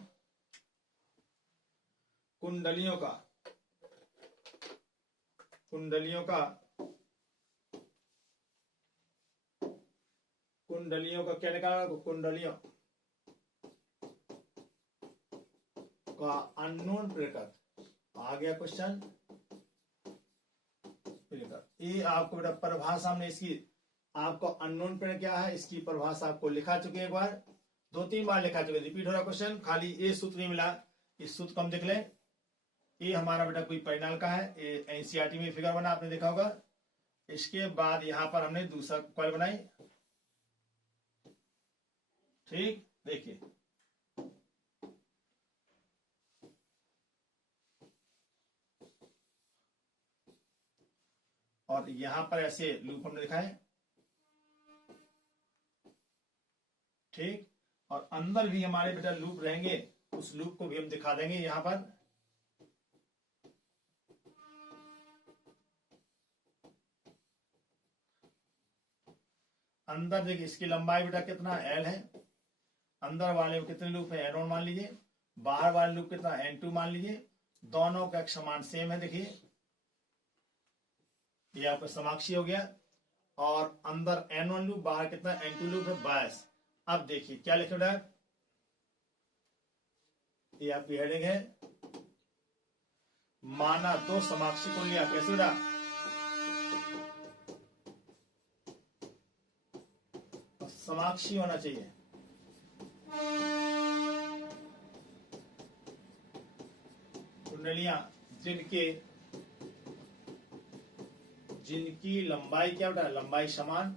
का कुंडलियों का क्या निकाला, कुंडलियों का अननोन प्रेरक। आ गया क्वेश्चन प्रेरक। ये आपको बेटा परिभाषा में इसकी आपको अननोन प्रेरक क्या है इसकी परिभाषा आपको लिखा चुके एक बार, 2-3 बार लिखा चुके, रिपीट हो रहा क्वेश्चन, खाली ये सूत्र नहीं मिला, इस सूत्र को हम देख लें। ये हमारा बेटा कोई परिणाम का है, ये एनसीईआरटी में फिगर बना आपने देखा होगा। इसके बाद यहां पर हमने दूसरा कॉइल बनाई, ठीक, देखिए और यहां पर ऐसे लूप हमने दिखाए, ठीक, और अंदर भी हमारे बेटा लूप रहेंगे, उस लूप को भी हम दिखा देंगे यहां पर। अंदर देखिए इसकी लंबाई बेटा कितना एल है, अंदर वाले में कितने लूप है N1 मान लीजिए, बाहर वाले लूप कितना N2 मान लीजिए, दोनों का एक समान सेम है, देखिए ये आपका समाक्षी हो गया, और अंदर N1 लूप बाहर कितना N2 लूप है 22। अब देखिए क्या लिख रहा है, ये आपकी हेडिंग है, माना दो समाक्षी को लिया, कैसे बेटा, समाक्षी होना चाहिए, कुंडलियां जिनकी लंबाई क्या बेटा, लंबाई समान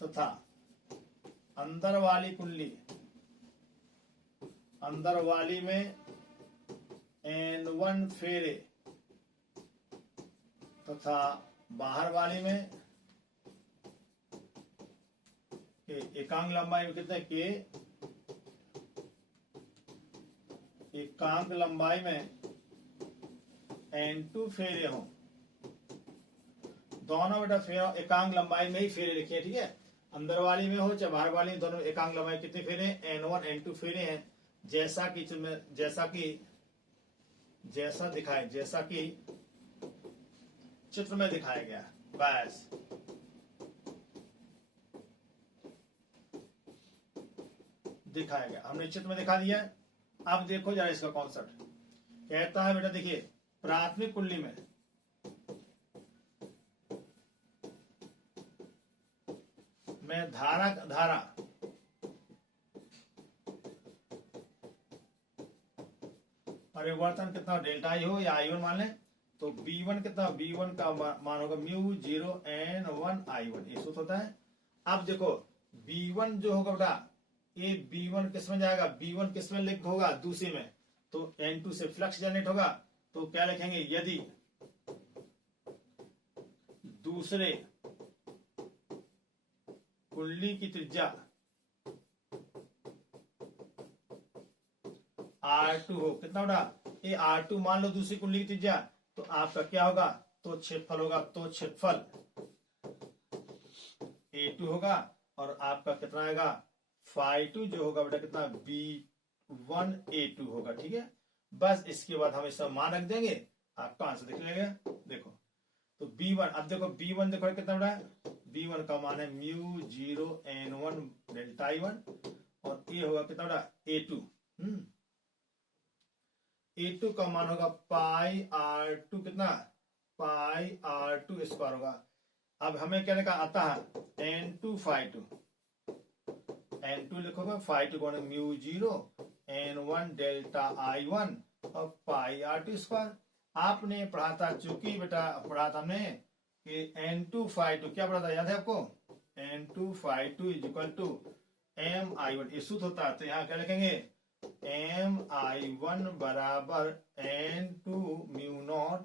तथा अंदर वाली कुंडली, अंदर वाली में N1 फेरे तथा बाहर वाली में एकांक लंबाई में कितने के, एकांक लंबाई में N2 फेरे हों, दोनों बेटा फेरे एकांक लंबाई में ही फेरे लिखे, ठीक है, अंदर वाली में हो चाहे बाहर वाली में, दोनों एकांक लंबाई कितने फेरे, N1 N2 फेरे हैं, जैसा कि चित्र में दिखाया गया, बस दिखाया गया, हमने चित्र में दिखा दिया। अब देखो जरा इसका कॉन्सेप्ट कहता है बेटा, देखिए प्राथमिक कुंडली में धारा परिवर्तन कितना डेल्टा आई हो या I1 मान लें, तो B1 कितना, B1 का मान होगा म्यू 0 N1 I1, ये सूत्र होता है। अब देखो B1 जो होगा बेटा, ये B1 किस में जाएगा, B1 किस में लिंक होगा, दूसरे में, तो N2 से फ्लक्स जनरेट होगा, तो क्या लिखेंगे, यदि दूसरे कुंडली की त्रिज्या R2 हो, कितना बड़ा, ये R2 मान लो दूसरी कुंडली की त्रिज्या, तो आपका क्या होगा, तो क्षेत्रफल होगा, तो क्षेत्रफल A2 होगा, और आपका कितना आएगा phi2 जो होगा बेटा कितना B1A2 होगा, ठीक है। बस इसके बाद हम इसका मान रख देंगे, आपका आंसर दिख जाएगा। देखो तो B1, अब देखो B1 देखो कितना बड़ा है, B1 का मान है म्यू 0 N1 डेल्टा I1, और ये होगा कितना बड़ा A2, A2 का मान होगा पाई R2, कितना पाई R2 स्क्वायर होगा। अब हमें क्या लिखा आता है N2 phi2, N2 लिखोगे phi2 को म्यू 0 N1 डेल्टा I1 और पाई R2 स्क्वायर। आपने पढ़ा था, चूंकि बेटा पढ़ा था हमने कि N2 phi2 क्या पढ़ा था, याद है आपको, N2 phi2 is equal to MI1, ये सूत्र होता है, तो यहाँ क्या लिखेंगे MI1 बराबर N2 mu naught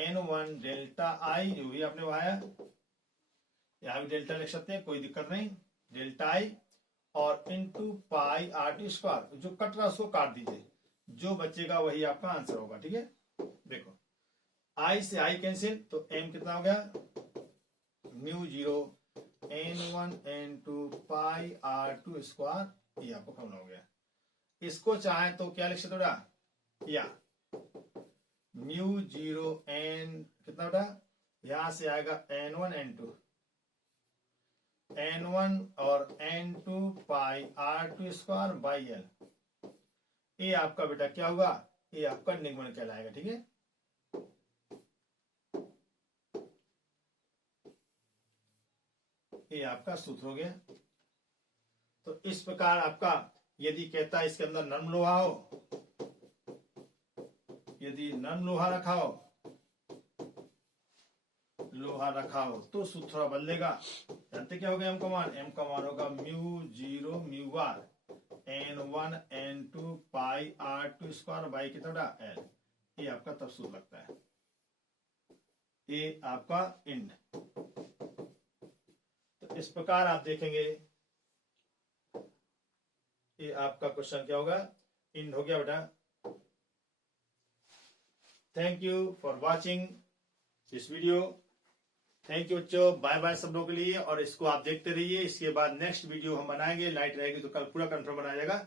N1 delta I, जो भी आपने बनाया, यहाँ भी डेल्टा लिख सकते हैं, कोई दिक्कत नहीं, डेल्टा I और इंटू पाई R2 स्क्वायर, जो कट रहा है उसको काट दीजिए, जो बचेगा वही आपका आंसर होगा, ठीक है। देखो I से I कैंसिल, तो M कितना हो गया mu 0 N1 N2 pi R2 square, ये आपको फॉर्मूला हो गया। इसको चाहे तो क्या लिख सकते हो, या म्यू 0 N कितना बेटा यहां से आएगा n1 n2 n1 और n2 pi r2 square by L. ये आपका बेटा क्या हुआ, ये आपका निगमन कहलाएगा। ठीक है, ये आपका सूत्र हो गया। तो इस प्रकार आपका यदि कहता है इसके अंदर नर्म लोहा हो, यदि नर्म लोहा रखा हो, लोहा रखा हो तो सूत्र थोड़ा बदलेगा। जानते क्या होगा, एम का मान होगा mu zero mu r n1 n2 pi r2 square by कितना एल। ये आपका तब सूत्र लगता है, ये आपका इंड। तो इस प्रकार आप देखेंगे ये आपका क्वेश्चन क्या होगा, इंड हो गया बेटा। Thank you for watching this video. Thank you बच्चों, बाय बाय सब लोगों के लिए। और इसको आप देखते रहिए, इसके बाद नेक्स्ट वीडियो हम बनाएंगे, लाइट रहेगी तो कल पूरा कंफर्म बनाया जाएगा।